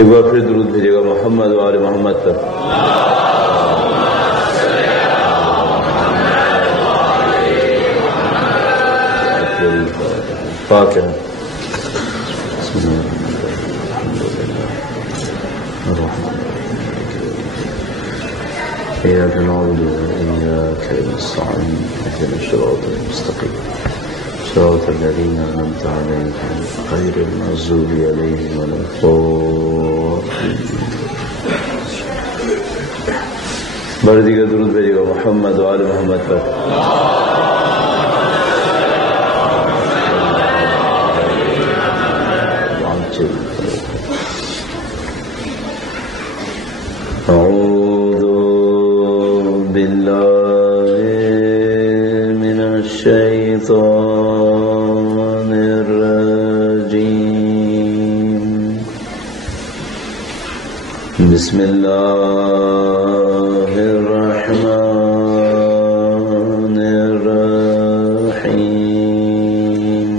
ایک بار پھر درود بھیجے گا محمد و آل محمد پر. فاتحہ. إياك نعبد وإياك نستعين اهدنا الصراط المستقيم صراط الذين أنعمت عليهم غير المغضوب عليهم ولا الضالين. بردی کا درود بھیجے گا محمد و آل محمد پر. أعوذ بالله من الشيطان الرجيم. بسم الله الرحمن الرحيم.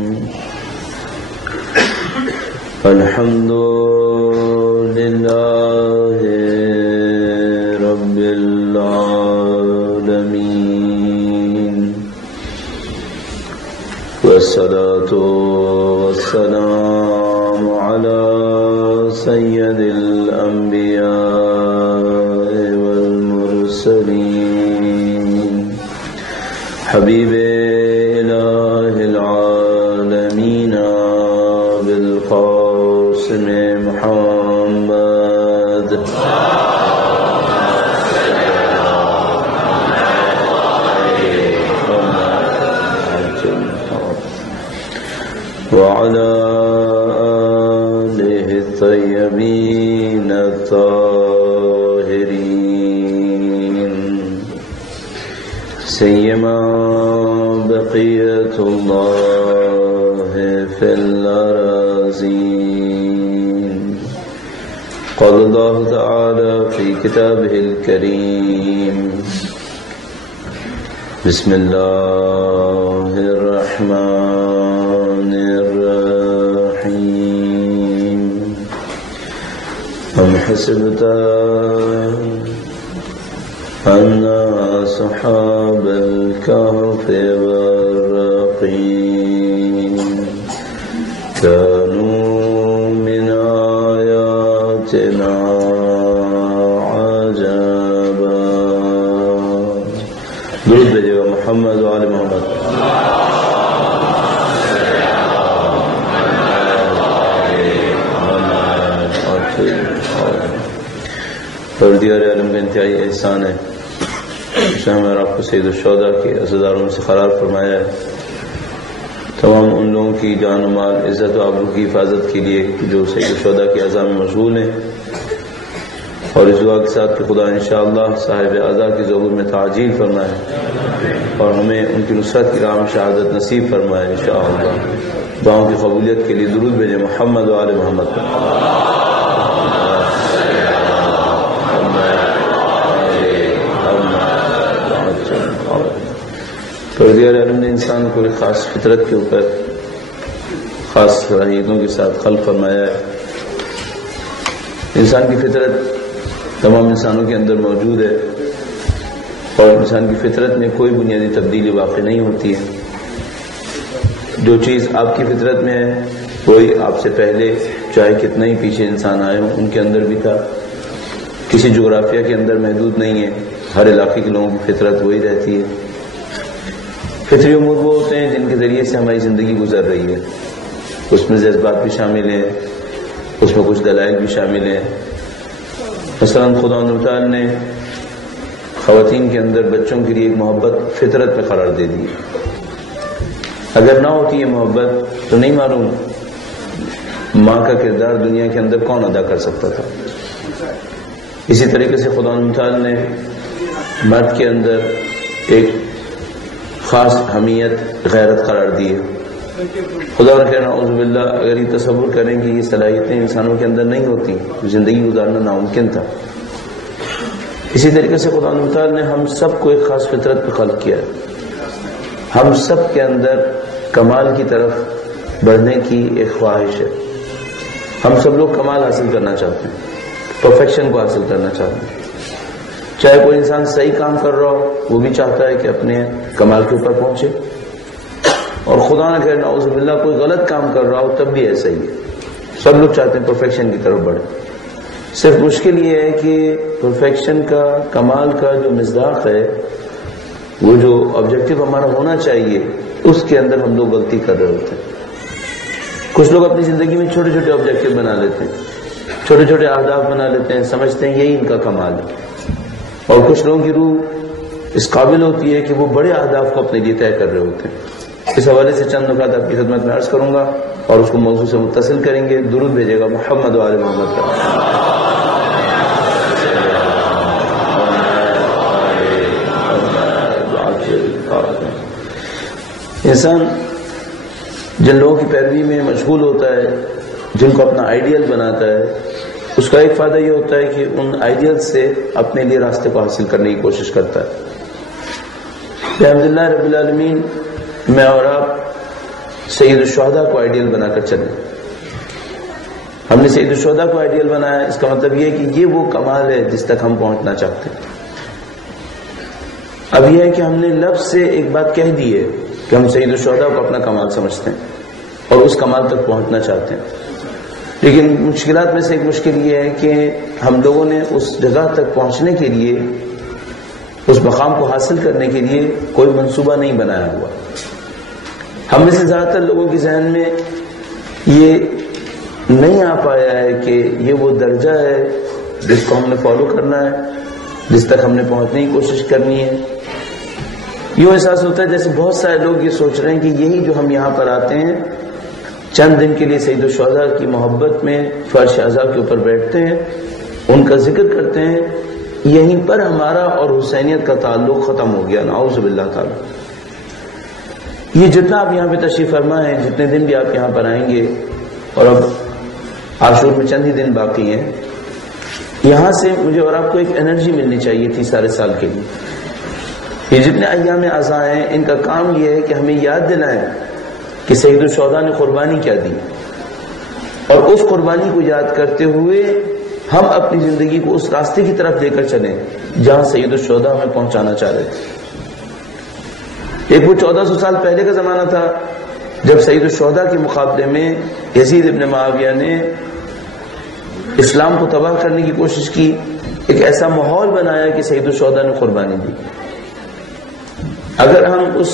الحمد لله رب العالمين والصلاة والسلام على سيد الأنبياء والمرسلين حبيب إله العالمين بالقاسم محمد وعلى آله الطيبين الطاهرين سيما بقية الله في الأراضين. قال الله تعالى في كتابه الكريم بسم الله الرحمن الرحيم. أم حسبت أن أصحاب الكهف والرقيم كانوا من آياتنا عجبا. درود بھیجے گا محمد و آل محمد. پروردگار عالم کا انتہائی احسان ہے کہ ہمیں آپ کو سید الشہداء کے عزاداروں سے قرار فرمایا ہے. تمام ان لوگوں کی جان و مال عزت و آبرو کی حفاظت کے لیے جو سید الشہداء کے اعزاء میں مشغول ہیں، اور اس دعا کے ساتھ کہ خدا انشاءاللہ صاحب اعزاء کی ظہور میں تعجیل فرمائے اور ہمیں ان کی نصرت کی راہ میں شہادت نصیب فرمائے انشاءاللہ. دعاؤں کی قبولیت کے لیے درود بھیجیں محمد و آل محمد پر. پروردگار عالم نے انسان کو ایک خاص فطرت کے اوپر خاص صلاحیتوں کے ساتھ خلق فرمایا ہے. انسان کی فطرت تمام انسانوں کے اندر موجود ہے اور انسان کی فطرت میں کوئی بنیادی تبدیلی واقع نہیں ہوتی ہے. جو چیز آپ کی فطرت میں ہے وہی آپ سے پہلے چاہے کتنا ہی پیچھے انسان آئے ہوں ان کے اندر بھی تھا. کسی جغرافیہ کے اندر محدود نہیں ہے، ہر علاقے کے لوگوں کی فطرت وہی رہتی ہے. فطری امور وہ ہوتے ہیں جن کے ذریعے سے ہماری زندگی گزر رہی ہے. اس میں جذبات بھی شامل ہیں، اس میں کچھ دلائل بھی شامل ہیں. مثلا خدا تعالی نے خواتین کے اندر بچوں کے لیے ایک محبت فطرت پہ قرار دے دی. اگر نہ ہوتی یہ محبت تو نہیں معلوم ماں کا کردار دنیا کے اندر کون ادا کر سکتا تھا. اسی طریقے سے خدا تعالی نے مرد کے اندر ایک خاص حمیت غیرت قرار دی ہے. خدا رکھے نعوذ باللہ اگر یہ تصور کریں کہ یہ صلاحیتیں انسانوں کے اندر نہیں ہوتی زندگی گزارنا ناممکن تھا. اسی طریقے سے خدا تعالی نے ہم سب کو ایک خاص فطرت پہ خلق کیا ہے. ہم سب کے اندر کمال کی طرف بڑھنے کی ایک خواہش ہے. ہم سب لوگ کمال حاصل کرنا چاہتے ہیں، پرفیکشن کو حاصل کرنا چاہتے ہیں. چاہے کوئی انسان صحیح کام کر رہا ہو وہ بھی چاہتا ہے کہ اپنے کمال کے اوپر پہنچے، اور خدا نہ کرے نعوذ باللہ کوئی غلط کام کر رہا ہو تب بھی ایسا ہی ہے. سب لوگ چاہتے ہیں پرفیکشن کی طرف بڑھے. صرف مشکل یہ ہے کہ پرفیکشن کا، کمال کا جو مصداق ہے، وہ جو آبجیکٹو ہمارا ہونا چاہیے، اس کے اندر ہم لوگ غلطی کر رہے ہوتے ہیں. کچھ لوگ اپنی زندگی میں چھوٹے چھوٹے آبجیکٹو بنا لیتے ہیں، چھوٹے چھوٹے اہداف بنا لیتے ہیں، سمجھتے ہیں یہی ان کا کمال ہے. اور کچھ لوگوں کی روح اس قابل ہوتی ہے کہ وہ بڑے اہداف کو اپنے لیے طے کر رہے ہوتے ہیں. اس حوالے سے چند نکات آپ کی خدمت میں عرض کروں گا اور اس کو موضوع سے متصل کریں گے. درود بھیجے گا محمد و آل محمد کا. انسان جن لوگوں کی پیروی میں مشغول ہوتا ہے، جن کو اپنا آئیڈیل بناتا ہے، اس کا ایک فائدہ یہ ہوتا ہے کہ ان آئیڈیل سے اپنے لیے راستے کو حاصل کرنے کی کوشش کرتا ہے. الحمدللہ رب العالمین، میں اور آپ سید الشہداء کو آئیڈیل بنا کر چلیں. ہم نے سید الشہداء کو آئیڈیل بنایا، اس کا مطلب یہ ہے کہ یہ وہ کمال ہے جس تک ہم پہنچنا چاہتے ہیں. اب یہ ہے کہ ہم نے لفظ سے ایک بات کہہ دی ہے کہ ہم سید الشہداء کو اپنا کمال سمجھتے ہیں اور اس کمال تک پہنچنا چاہتے ہیں. لیکن مشکلات میں سے ایک مشکل یہ ہے کہ ہم لوگوں نے اس جگہ تک پہنچنے کے لیے، اس مقام کو حاصل کرنے کے لیے کوئی منصوبہ نہیں بنایا ہوا. ہم میں سے زیادہ تر لوگوں کے ذہن میں یہ نہیں آ پایا ہے کہ یہ وہ درجہ ہے جس کو ہم نے فالو کرنا ہے، جس تک ہم نے پہنچنے کی کوشش کرنی ہے. یوں احساس ہوتا ہے جیسے بہت سارے لوگ یہ سوچ رہے ہیں کہ یہی جو ہم یہاں پر آتے ہیں، چند دن کے لیے سید الشہداء کی محبت میں فرش اعضاء کے اوپر بیٹھتے ہیں، ان کا ذکر کرتے ہیں، یہیں پر ہمارا اور حسینیت کا تعلق ختم ہو گیا. نعوذ باللہ تعالی. یہ جتنا آپ یہاں پہ تشریف فرما ہے، جتنے دن بھی آپ یہاں پر آئیں گے، اور اب عاشور میں چند ہی دن باقی ہیں، یہاں سے مجھے اور آپ کو ایک انرجی ملنی چاہیے تھی سارے سال کے لیے. یہ جتنے ایام اعزاء ہیں، ان کا کام یہ ہے کہ ہمیں یاد دلائیں کہ سید الشہداء نے قربانی کیا دی، اور اس قربانی کو یاد کرتے ہوئے ہم اپنی زندگی کو اس راستے کی طرف لے کر چلیں جہاں سید الشہداء ہمیں پہنچانا چاہ رہے تھے. ایک وہ 1400 سال پہلے کا زمانہ تھا جب سید الشہداء کے مقابلے میں یزید ابن معاویہ نے اسلام کو تباہ کرنے کی کوشش کی. ایک ایسا ماحول بنایا کہ سید الشہداء نے قربانی دی. اگر ہم اس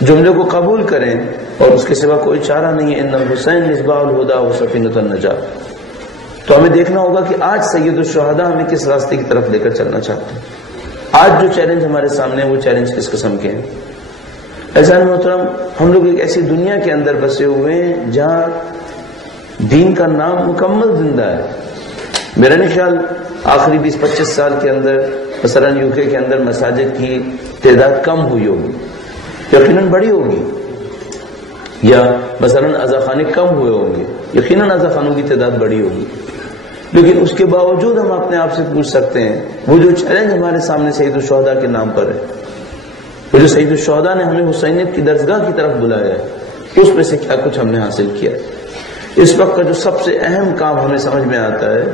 جملے کو قبول کریں اور اس کے سوا کوئی چارہ نہیں ہے، ان الحسین مصباح الہدیٰ و سفینۃ النجاۃ، تو ہمیں دیکھنا ہوگا کہ آج سید الشہداء ہمیں کس راستے کی طرف لے کر چلنا چاہتے ہیں. آج جو چیلنج ہمارے سامنے ہیں وہ چیلنج کس قسم کے ہیں. عزیزان محترم، ہم لوگ ایک ایسی دنیا کے اندر بسے ہوئے ہیں جہاں دین کا نام مکمل زندہ ہے. میرا نہیں خیال آخری 20-25 سال کے اندر مثلا یوکے کے اندر مساجد کی تعداد کم ہوئی ہوگی، یقیناً بڑی ہوگی، یا مثلا عزاخانے کم ہوئے ہوں گے، یقیناً عزاخانوں کی تعداد بڑی ہوگی. لیکن اس کے باوجود ہم اپنے آپ سے پوچھ سکتے ہیں وہ جو چیلنج ہمارے سامنے سید الشہداء کے نام پر ہے، وہ جو سید الشہداء نے ہمیں حسینیت کی درسگاہ کی طرف بلایا ہے، اس میں سے کیا کچھ ہم نے حاصل کیا ہے. اس وقت کا جو سب سے اہم کام ہمیں سمجھ میں آتا ہے،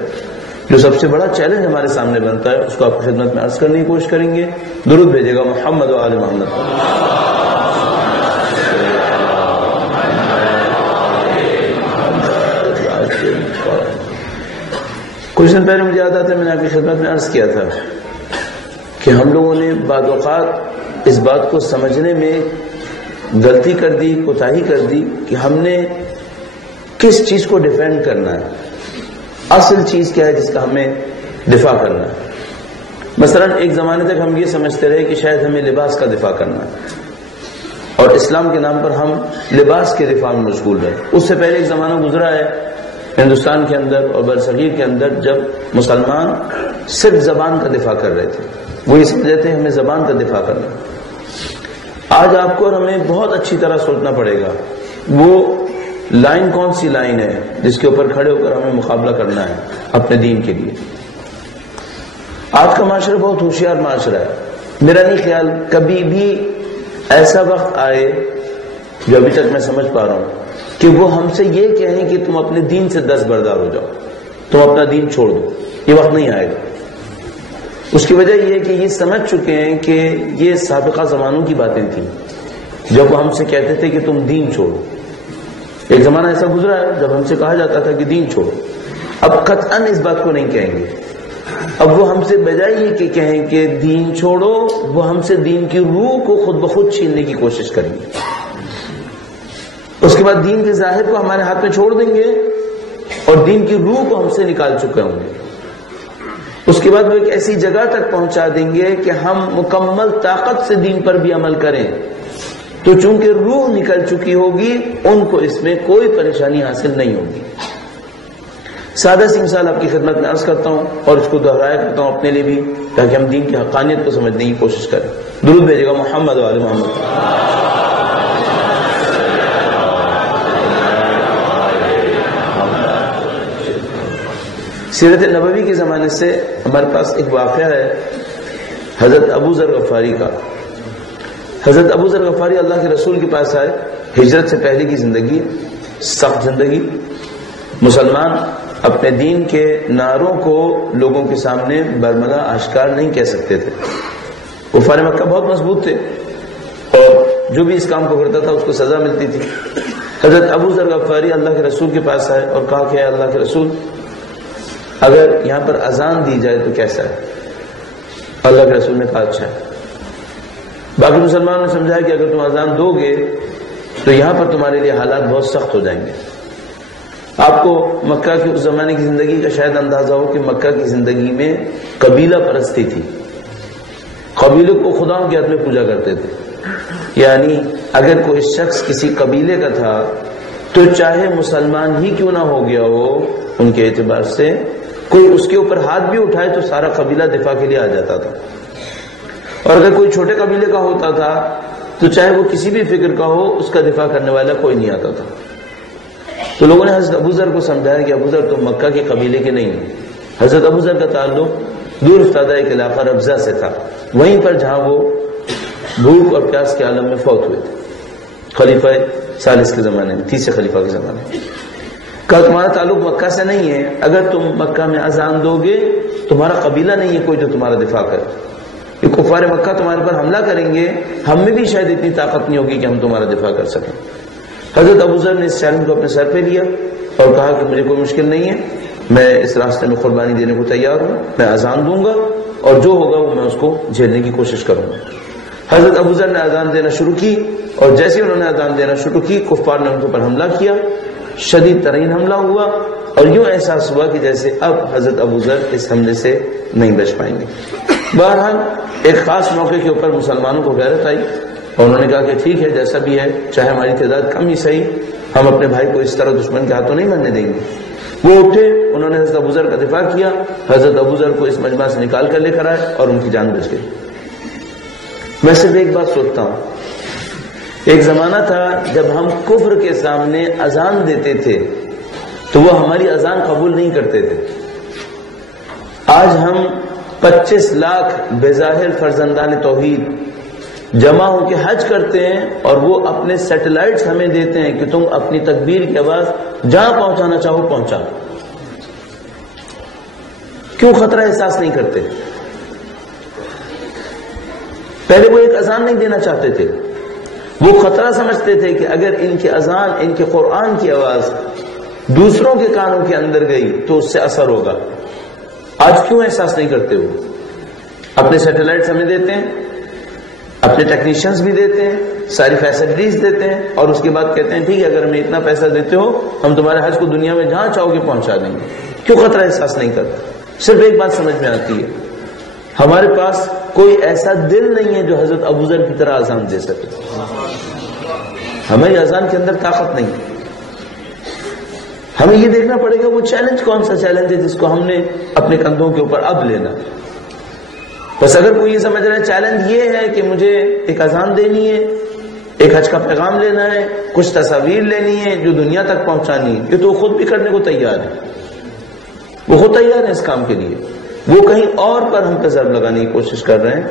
جو سب سے بڑا چیلنج ہمارے سامنے بنتا ہے، اس کو آپ کی خدمت میں عرض کرنے کی کوشش کریں گے. درود بھیجے گا محمد و آل محمد. کچھ دن پہلے مجھے یاد آتا ہے میں نے آپ کی خدمت میں عرض کیا تھا کہ ہم لوگوں نے بعض اوقات اس بات کو سمجھنے میں غلطی کر دی، کوتاہی کر دی کہ ہم نے کس چیز کو ڈیفینڈ کرنا ہے، اصل چیز کیا ہے جس کا ہمیں دفاع کرنا ہے. مثلا ایک زمانے تک ہم یہ سمجھتے رہے کہ شاید ہمیں لباس کا دفاع کرنا ہے، اور اسلام کے نام پر ہم لباس کے دفاع میں مشغول رہے. اس سے پہلے ایک زمانہ گزرا ہے ہندوستان کے اندر اور برصغیر کے اندر جب مسلمان صرف زبان کا دفاع کر رہے تھے. وہ یہ سمجھتے تھے ہمیں زبان کا دفاع کرنا. آج آپ کو اور ہمیں بہت اچھی طرح سوچنا پڑے گا وہ لائن کون سی لائن ہے جس کے اوپر کھڑے ہو کر ہمیں مقابلہ کرنا ہے اپنے دین کے لیے. آج کا معاشرہ بہت ہوشیار معاشرہ ہے. میرا نہیں خیال کبھی بھی ایسا وقت آئے جو ابھی تک میں سمجھ پا رہا ہوں کہ وہ ہم سے یہ کہیں کہ تم اپنے دین سے دستبردار ہو جاؤ، تم اپنا دین چھوڑ دو، یہ وقت نہیں آئے گا۔ اس کی وجہ یہ ہے کہ یہ سمجھ چکے ہیں کہ یہ سابقہ زمانوں کی باتیں تھیں جب وہ ہم سے کہتے تھے کہ تم دین چھوڑو۔ ایک زمانہ ایسا گزرا ہے جب ہم سے کہا جاتا تھا کہ دین چھوڑو، اب قطعاً اس بات کو نہیں کہیں گے۔ اب وہ ہم سے بجائے یہ کہ کہیں کہ دین چھوڑو، وہ ہم سے دین کی روح کو خود بخود چھیننے کی کوشش کریں گے۔ اس کے بعد دین کے ظاہر کو ہمارے ہاتھ میں چھوڑ دیں گے اور دین کی روح کو ہم سے نکال چکے ہوں گے۔ اس کے بعد وہ ایک ایسی جگہ تک پہنچا دیں گے کہ ہم مکمل طاقت سے دین پر بھی عمل کریں، تو چونکہ روح نکل چکی ہوگی ان کو اس میں کوئی پریشانی حاصل نہیں ہوگی۔ سادہ سی مثال آپ کی خدمت میں عرض کرتا ہوں اور اس کو دہرایا کرتا ہوں اپنے لیے بھی، تاکہ ہم دین کی حقانیت کو سمجھنے کی کوشش کریں۔ درود بھیجے گا محمد و آل محمد۔ سیرت نبوی کے زمانے سے ہمارے پاس ایک واقعہ ہے حضرت ابو ذر غفاری کا۔ حضرت ابو ذر غفاری اللہ کے رسول کے پاس آئے، ہجرت سے پہلے کی زندگی، سخت زندگی، مسلمان اپنے دین کے نعروں کو لوگوں کے سامنے برملا آشکار نہیں کہہ سکتے تھے۔ کفار مکہ بہت مضبوط تھے اور جو بھی اس کام کو کرتا تھا اس کو سزا ملتی تھی۔ حضرت ابو ذر غفاری اللہ کے رسول کے پاس آئے اور کہا کہ اے اللہ کے رسول، اگر یہاں پر اذان دی جائے تو کیسا ہے؟ اللہ کے رسول نے کہا اچھا ہے۔ باقی مسلمانوں نے سمجھا کہ اگر تم اذان دو گے تو یہاں پر تمہارے لیے حالات بہت سخت ہو جائیں گے۔ آپ کو مکہ کی اس زمانے کی زندگی کا شاید اندازہ ہو کہ مکہ کی زندگی میں قبیلہ پرستی تھی، قبیلے کو خداؤں کے ہاتھ میں پوجا کرتے تھے۔ یعنی اگر کوئی شخص کسی قبیلے کا تھا تو چاہے مسلمان ہی کیوں نہ ہو گیا ہو، ان کے اعتبار سے کوئی اس کے اوپر ہاتھ بھی اٹھائے تو سارا قبیلہ دفاع کے لیے آ جاتا تھا، اور اگر کوئی چھوٹے قبیلے کا ہوتا تھا تو چاہے وہ کسی بھی فکر کا ہو اس کا دفاع کرنے والا کوئی نہیں آتا تھا۔ تو لوگوں نے حضرت ابو ذر کو سمجھایا کہ ابو ذر تم مکہ کے قبیلے کے نہیں ہیں۔ حضرت ابو ذر کا تعلق دور افتادہ ایک علاقہ ربضہ سے تھا، وہیں پر جہاں وہ بھوک اور پیاس کے عالم میں فوت ہوئے تھے، خلیفہ ثالث کے زمانے میں، تیسرے خلیفہ کے زمانے میں۔ کہا تمہارا تعلق مکہ سے نہیں ہے، اگر تم مکہ میں اذان دو گے تمہارا قبیلہ نہیں ہے کوئی جو تمہارا دفاع کرے، یہ کفار مکہ تمہارے پر حملہ کریں گے، ہم میں بھی شاید اتنی طاقت نہیں ہوگی کہ ہم تمہارا دفاع کر سکیں۔ حضرت ابو ذر نے اس چیلنج کو اپنے سر پہ لیا اور کہا کہ مجھے کوئی مشکل نہیں ہے، میں اس راستے میں قربانی دینے کو تیار ہوں، میں اذان دوں گا اور جو ہوگا وہ میں اس کو جھیلنے کی کوشش کروں گا۔ حضرت ابو ذر نے اذان دینا شروع کی اور جیسے انہوں نے اذان دینا شروع کی کفار نے ان کے اوپر حملہ کیا، شدید ترین حملہ ہوا اور یوں احساس ہوا کہ جیسے اب حضرت ابو ذر اس حملے سے نہیں بچ پائیں گے۔ بہرحال ایک خاص موقع کے اوپر مسلمانوں کو غیرت آئی اور انہوں نے کہا کہ ٹھیک ہے جیسا بھی ہے، چاہے ہماری تعداد کم ہی صحیح، ہم اپنے بھائی کو اس طرح دشمن کے ہاتھوں نہیں مرنے دیں گے۔ وہ اٹھے، انہوں نے حضرت ابو ذر کا دفاع کیا، حضرت ابو ذر کو اس مجمع سے نکال کر لے کر آئے اور ان کی جان بچ گئی۔ میں صرف ایک بات سوچتا ہوں، ایک زمانہ تھا جب ہم کفر کے سامنے اذان دیتے تھے تو وہ ہماری اذان قبول نہیں کرتے تھے۔ آج ہم 25 لاکھ بظاہر فرزندان توحید جمع ہو کے حج کرتے ہیں اور وہ اپنے سیٹلائٹس ہمیں دیتے ہیں کہ تم اپنی تکبیر کی آواز جہاں پہنچانا چاہو پہنچا۔ کیوں خطرہ احساس نہیں کرتے؟ پہلے وہ ایک اذان نہیں دینا چاہتے تھے، وہ خطرہ سمجھتے تھے کہ اگر ان کی اذان، ان کے قرآن کی آواز دوسروں کے کانوں کے اندر گئی تو اس سے اثر ہوگا۔ آج کیوں احساس نہیں کرتے ہو؟ اپنے سیٹلائٹس ہمیں دیتے ہیں، اپنے ٹیکنیشینز بھی دیتے ہیں، ساری فیسلٹیز دیتے ہیں اور اس کے بعد کہتے ہیں ٹھیک ہے اگر ہمیں اتنا پیسہ دیتے ہو ہم تمہارے حج کو دنیا میں جہاں چاہو گے پہنچا دیں گے۔ کیوں خطرہ احساس نہیں کرتے؟ صرف ایک بات سمجھ میں آتی ہے، ہمارے پاس کوئی ایسا دل نہیں ہے جو حضرت ابو ذر کی طرح اذان دے سکے۔ ہماری اذان کے اندر طاقت نہیں ہے۔ ہمیں یہ دیکھنا پڑے گا وہ چیلنج کون سا چیلنج ہے جس کو ہم نے اپنے کندھوں کے اوپر اب لینا۔ بس اگر کوئی یہ سمجھ رہا ہے چیلنج یہ ہے کہ مجھے ایک اذان دینی ہے، ایک حج کا پیغام لینا ہے، کچھ تصاویر لینی ہے جو دنیا تک پہنچانی ہے، یہ تو خود بھی کرنے کو تیار ہے، وہ خود تیار ہے اس کام کے لیے۔ وہ کہیں اور پر ہم پہ ضرب لگانے کی کوشش کر رہے ہیں،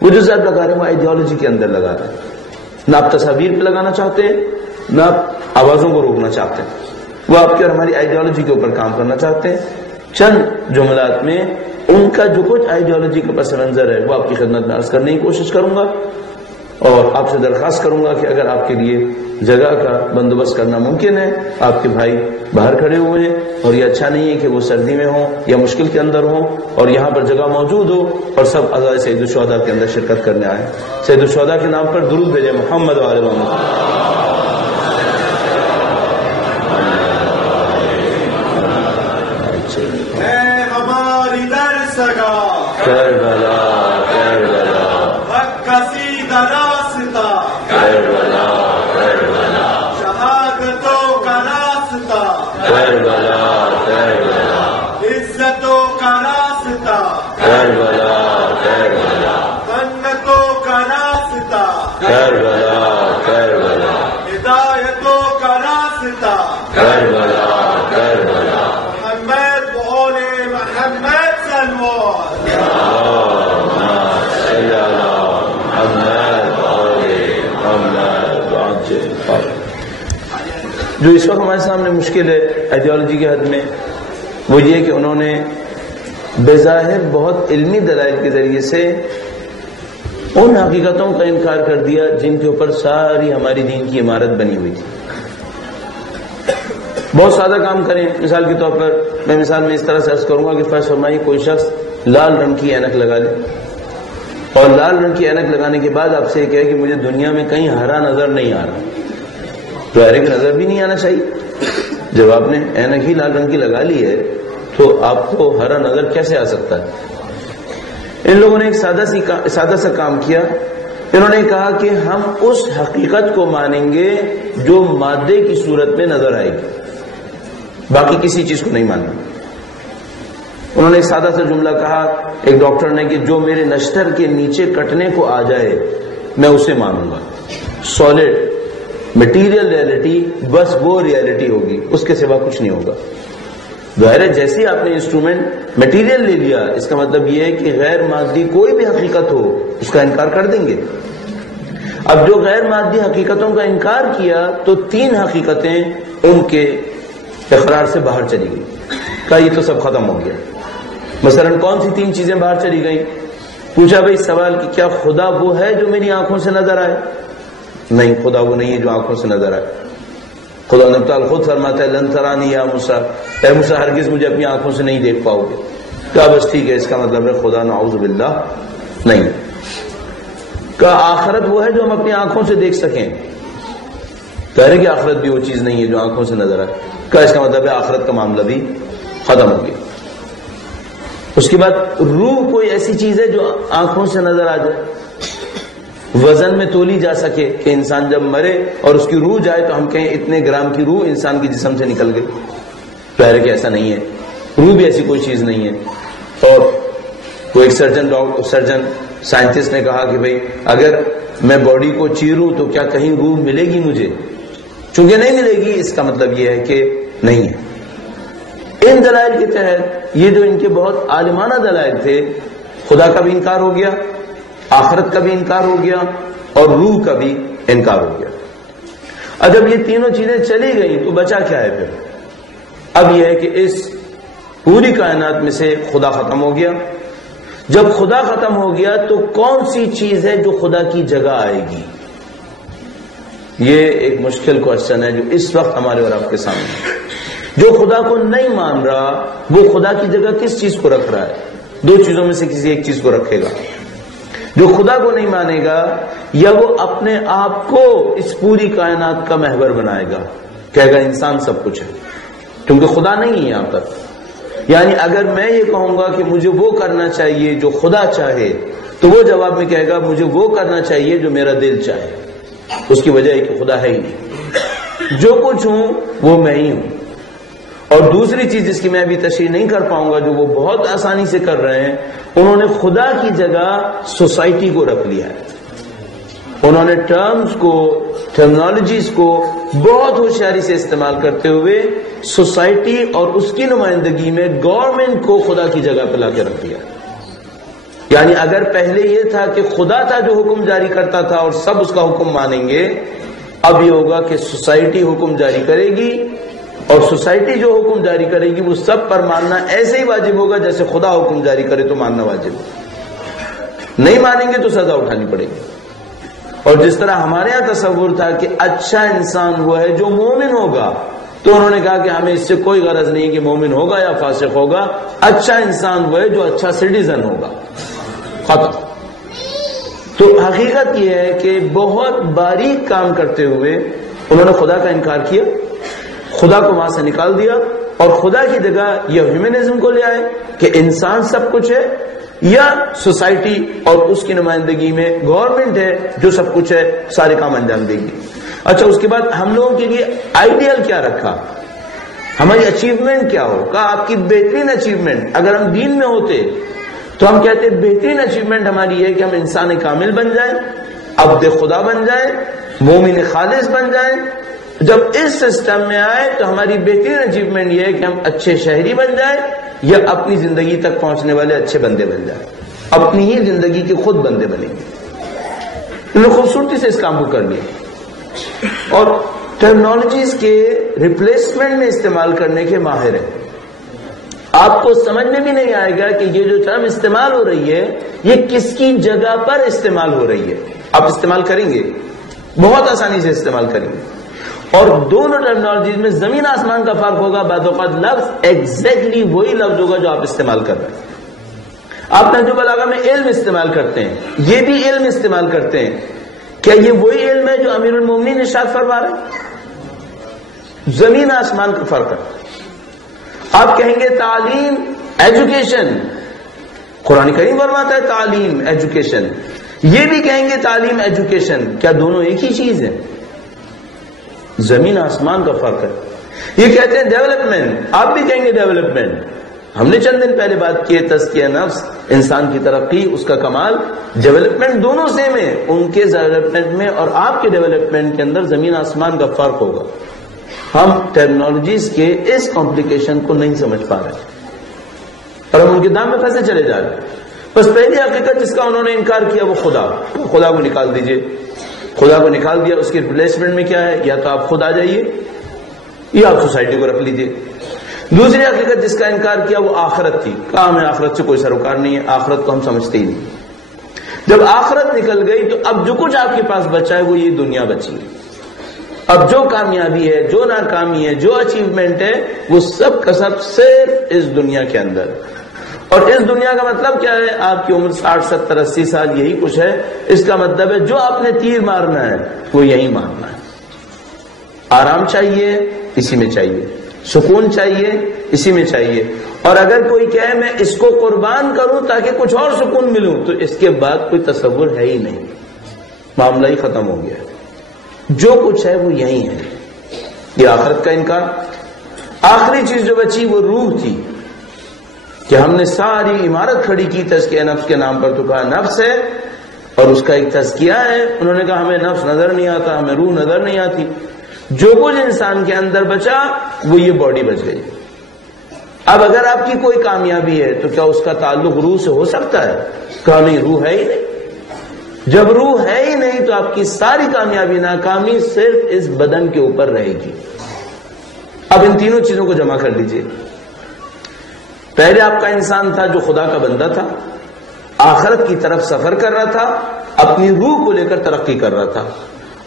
وہ جو ضرب لگا رہے ہیں وہ آئیڈیالوجی کے اندر لگا رہے ہیں۔ نہ آپ تصاویر پہ لگانا چاہتے ہیں نہ آوازوں کو روکنا چاہتے ہیں، وہ آپ کی اور ہماری آئیڈیالوجی کے اوپر کام کرنا چاہتے ہیں۔ چند جملات میں ان کا جو کچھ آئیڈیالوجی کا پس منظر ہے وہ آپ کی خدمت میں عرض کرنے کی کوشش کروں گا، اور آپ سے درخواست کروں گا کہ اگر آپ کے لیے جگہ کا بندوبست کرنا ممکن ہے، آپ کے بھائی باہر کھڑے ہوئے ہیں اور یہ اچھا نہیں ہے کہ وہ سردی میں ہوں یا مشکل کے اندر ہوں، اور یہاں پر جگہ موجود ہو اور سب عزائے سید الشہداء کے اندر شرکت کرنے آئے۔ سید الشہداء کے نام پر درود بھیجیں، محمد و آل محمد۔ کربلا کربلا کسیدہ راستہ، کربلا کربلا شہادتوں کا راستہ، کربلا کربلا عزتوں کا راستہ، کربلا کربلا جنتوں کا راستہ، کربلا کربلا ہدایتوں کا راستہ، کربلا کربلا محمد بول محمد سلمان۔ جو اس وقت ہمارے سامنے مشکل ہے آئیڈیالوجی کے حد میں، وہ یہ کہ انہوں نے بظاہر بہت علمی دلائل کے ذریعے سے ان حقیقتوں کا انکار کر دیا جن کے اوپر ساری ہماری دین کی عمارت بنی ہوئی تھی۔ بہت سادہ کام کریں، مثال کے طور پر میں مثال میں اس طرح سے عرض کروں گا کہ فرض فرمائیے کوئی شخص لال رنگ کی اینک لگا لے، اور لال رنگ کی اینک لگانے کے بعد آپ سے یہ کہے کہ مجھے دنیا میں کہیں ہرا نظر نہیں آ رہا، تو ہرے کی نظر بھی نہیں آنا چاہیے۔ جب آپ نے اینک ہی لال رنگ کی لگا لی ہے تو آپ کو ہرا نظر کیسے آ سکتا ہے؟ ان لوگوں نے ایک سادہ سا کام کیا، انہوں نے کہا کہ ہم اس حقیقت کو مانیں گے جو مادے کی صورت میں نظر آئے گی، باقی کسی چیز کو نہیں ماننا۔ انہوں نے ایک سادہ سا جملہ کہا ایک ڈاکٹر نے کہ جو میرے نشتر کے نیچے کٹنے کو آ جائے میں اسے مانوں گا، سالڈ مٹیریل ریئلٹی، بس وہ ریئلٹی ہوگی، اس کے سوا کچھ نہیں ہوگا۔ ظاہر ہے جیسے ہی آپ نے انسٹرومنٹ مٹیریل لے لیا، اس کا مطلب یہ ہے کہ غیر مادی کوئی بھی حقیقت ہو اس کا انکار کر دیں گے۔ اب جو غیر مادی حقیقتوں کا انکار کیا تو تین حقیقتیں ان کے اقرار سے باہر چلی گئی، کہا یہ تو سب ختم ہو گیا۔ مثلا کون سی تین چیزیں باہر چلی گئیں؟ پوچھا بھائی سوال کہ کیا خدا وہ ہے جو میری آنکھوں سے نظر آئے؟ نہیں، خدا وہ نہیں ہے جو آنکھوں سے نظر آئے۔ خدا نے تعالیٰ خود فرماتا ہے لن ترانی یا موسیٰ، اے موسیٰ ہرگز مجھے اپنی آنکھوں سے نہیں دیکھ پاؤ گے۔ کہا بس ٹھیک ہے، اس کا مطلب ہے خدا نعوذ باللہ نہیں۔ کہا آخرت وہ ہے جو ہم اپنی آنکھوں سے دیکھ سکیں؟ کہہ رہے کہ آخرت بھی وہ چیز نہیں ہے جو آنکھوں سے نظر آئے۔ کہا اس کا مطلب ہے آخرت کا معاملہ بھی ختم ہو گیا۔ اس کے بعد روح کوئی ایسی چیز ہے جو آنکھوں سے نظر آ جائے، وزن میں تولی جا سکے کہ انسان جب مرے اور اس کی روح جائے تو ہم کہیں اتنے گرام کی روح انسان کے جسم سے نکل گئی؟ ظاہر ہے کہ ایسا نہیں ہے، روح بھی ایسی کوئی چیز نہیں ہے۔ اور کوئی ایک سرجن سائنٹسٹ نے کہا کہ بھئی اگر میں باڈی کو چیروں تو کیا کہیں روح ملے گی مجھے؟ چونکہ نہیں ملے گی، اس کا مطلب یہ ہے کہ نہیں ہے۔ ان دلائل کے تحت یہ جو ان کے بہت عالمانہ دلائل تھے، خدا کا بھی انکار ہو گیا، آخرت کا بھی انکار ہو گیا، اور روح کا بھی انکار ہو گیا۔ اب جب یہ تینوں چیزیں چلی گئیں تو بچا کیا ہے پھر؟ اب یہ ہے کہ اس پوری کائنات میں سے خدا ختم ہو گیا۔ جب خدا ختم ہو گیا تو کون سی چیز ہے جو خدا کی جگہ آئے گی؟ یہ ایک مشکل کوشچن ہے جو اس وقت ہمارے اور آپ کے سامنے ہے۔ جو خدا کو نہیں مان رہا وہ خدا کی جگہ کس چیز کو رکھ رہا ہے؟ دو چیزوں میں سے کسی ایک چیز کو رکھے گا۔ جو خدا کو نہیں مانے گا یا وہ اپنے آپ کو اس پوری کائنات کا محور بنائے گا، کہے گا انسان سب کچھ ہے، کیونکہ خدا نہیں ہے یہاں پر۔ یعنی اگر میں یہ کہوں گا کہ مجھے وہ کرنا چاہیے جو خدا چاہے تو وہ جواب میں کہے گا مجھے وہ کرنا چاہیے جو میرا دل چاہے۔ اس کی وجہ ہے کہ خدا ہے ہی نہیں، جو کچھ ہوں وہ میں ہی ہوں۔ اور دوسری چیز جس کی میں ابھی تشریح نہیں کر پاؤں گا جو وہ بہت آسانی سے کر رہے ہیں، انہوں نے خدا کی جگہ سوسائٹی کو رکھ لیا ہے۔ انہوں نے ٹرمز کو، ٹرمنالوجیز کو بہت ہوشیاری سے استعمال کرتے ہوئے سوسائٹی اور اس کی نمائندگی میں گورنمنٹ کو خدا کی جگہ پہ لا کے رکھ دیا۔ یعنی اگر پہلے یہ تھا کہ خدا تھا جو حکم جاری کرتا تھا اور سب اس کا حکم مانیں گے، اب یہ ہوگا کہ سوسائٹی حکم جاری کرے گی، اور سوسائٹی جو حکم جاری کرے گی وہ سب پر ماننا ایسے ہی واجب ہوگا جیسے خدا حکم جاری کرے تو ماننا واجب ہوگا۔ نہیں مانیں گے تو سزا اٹھانی پڑے گی۔ اور جس طرح ہمارے یہاں تصور تھا کہ اچھا انسان وہ ہے جو مومن ہوگا، تو انہوں نے کہا کہ ہمیں اس سے کوئی غرض نہیں کہ مومن ہوگا یا فاسق ہوگا، اچھا انسان وہ ہے جو اچھا سٹیزن ہوگا، ختم۔ تو حقیقت یہ ہے کہ بہت باریک کام کرتے ہوئے انہوں نے خدا کا انکار کیا، خدا کو وہاں سے نکال دیا، اور خدا کی جگہ یہ ہیومنزم کو لے آئے کہ انسان سب کچھ ہے، یا سوسائٹی اور اس کی نمائندگی میں گورنمنٹ ہے جو سب کچھ ہے، سارے کام انجام دے گی۔ اچھا، اس کے بعد ہم لوگوں کے لیے آئیڈیل کیا رکھا، ہماری اچیومنٹ کیا ہو، کہا آپ کی بہترین اچیومنٹ اگر ہم دین میں ہوتے تو ہم کہتے بہترین اچیومنٹ ہماری یہ ہے کہ ہم انسان کامل بن جائیں، عبد خدا بن جائیں، مومن خالص بن جائیں۔ جب اس سسٹم میں آئے تو ہماری بہترین اچیومنٹ یہ ہے کہ ہم اچھے شہری بن جائیں یا اپنی زندگی تک پہنچنے والے اچھے بندے بن جائیں، اپنی ہی زندگی کے خود بندے بنیں گے۔ انہوں نے خوبصورتی سے اس کام کو کر لیا، اور ٹیکنالوجیز کے ریپلیسمنٹ میں استعمال کرنے کے ماہر ہیں۔ آپ کو سمجھ میں بھی نہیں آئے گا کہ یہ جو ٹرم استعمال ہو رہی ہے یہ کس کی جگہ پر استعمال ہو رہی ہے۔ آپ استعمال کریں گے، بہت آسانی سے استعمال کریں گے، اور دونوں ٹرمنالوجیز میں زمین آسمان کا فرق ہوگا۔ بعض اوقات لفظ ایگزیکٹلی وہی لفظ ہوگا جو آپ استعمال کر رہے ہیں۔ آپ نہج البلاغہ میں علم استعمال کرتے ہیں، یہ بھی علم استعمال کرتے ہیں، کیا یہ وہی علم ہے جو امیر المومنین ارشاد فرما رہے ہیں؟ زمین آسمان کا فرق ہے۔ آپ کہیں گے تعلیم، ایجوکیشن، قرآن کریم فرماتا ہے تعلیم ایجوکیشن، یہ بھی کہیں گے تعلیم ایجوکیشن، کیا دونوں ایک ہی چیز ہے؟ زمین آسمان کا فرق ہے۔ یہ کہتے ہیں ڈیولپمنٹ، آپ بھی کہیں گے ڈیولپمنٹ۔ ہم نے چند دن پہلے بات کی تزکیہ نفس، انسان کی ترقی، اس کا کمال، ڈیولپمنٹ دونوں سیم ہے، ان کے ڈیولپمنٹ میں اور آپ کے ڈیولپمنٹ کے اندر زمین آسمان کا فرق ہوگا۔ ہم ٹیکنالوجیز کے اس کمپلیکیشن کو نہیں سمجھ پا رہے اور ہم ان کے دام میں پھنسے چلے جا رہے ہیں۔ بس پہلی حقیقت جس کا انہوں نے انکار کیا وہ خدا کو نکال دیجئے، خدا کو نکال دیا، اس کے ریپلیسمنٹ میں کیا ہے؟ یا تو آپ خود آ جائیے یا آپ سوسائٹی کو رکھ لیجئے۔ دوسری حقیقت جس کا انکار کیا وہ آخرت تھی، کہا ہمیں آخرت سے کوئی سروکار نہیں ہے، آخرت کو ہم سمجھتے ہی نہیں۔ جب آخرت نکل گئی تو اب جو کچھ آپ کے پاس بچا ہے وہ یہ دنیا بچی ہے۔ اب جو کامیابی ہے، جو ناکامی ہے، جو اچیومنٹ ہے، وہ سب کا سب صرف اس دنیا کے اندر۔ اور اس دنیا کا مطلب کیا ہے؟ آپ کی عمر 60 70 80 سال، یہی کچھ ہے۔ اس کا مطلب ہے جو آپ نے تیر مارنا ہے وہ یہی مارنا ہے۔ آرام چاہیے، اسی میں چاہیے، سکون چاہیے، اسی میں چاہیے، اور اگر کوئی کہے میں اس کو قربان کروں تاکہ کچھ اور سکون ملوں تو اس کے بعد کوئی تصور ہے ہی نہیں، معاملہ ہی ختم ہو گیا۔ جو کچھ ہے وہ یہی ہے۔ یہ آخرت کا انکار۔ آخری چیز جو بچی وہ روح تھی، کہ ہم نے ساری عمارت کھڑی کی تزکیہ نفس کے نام پر، تو کہا نفس ہے اور اس کا ایک تزکیہ ہے۔ انہوں نے کہا ہمیں نفس نظر نہیں آتا، ہمیں روح نظر نہیں آتی۔ جو کچھ انسان کے اندر بچا وہ یہ باڈی بچ گئی۔ اب اگر آپ کی کوئی کامیابی ہے تو کیا اس کا تعلق روح سے ہو سکتا ہے؟ کہا نہیں، روح ہے ہی نہیں۔ جب روح ہے ہی نہیں تو آپ کی ساری کامیابی ناکامی صرف اس بدن کے اوپر رہے گی۔ اب ان تینوں چیزوں کو جمع کر لیجئے۔ پہلے آپ کا انسان تھا جو خدا کا بندہ تھا، آخرت کی طرف سفر کر رہا تھا، اپنی روح کو لے کر ترقی کر رہا تھا۔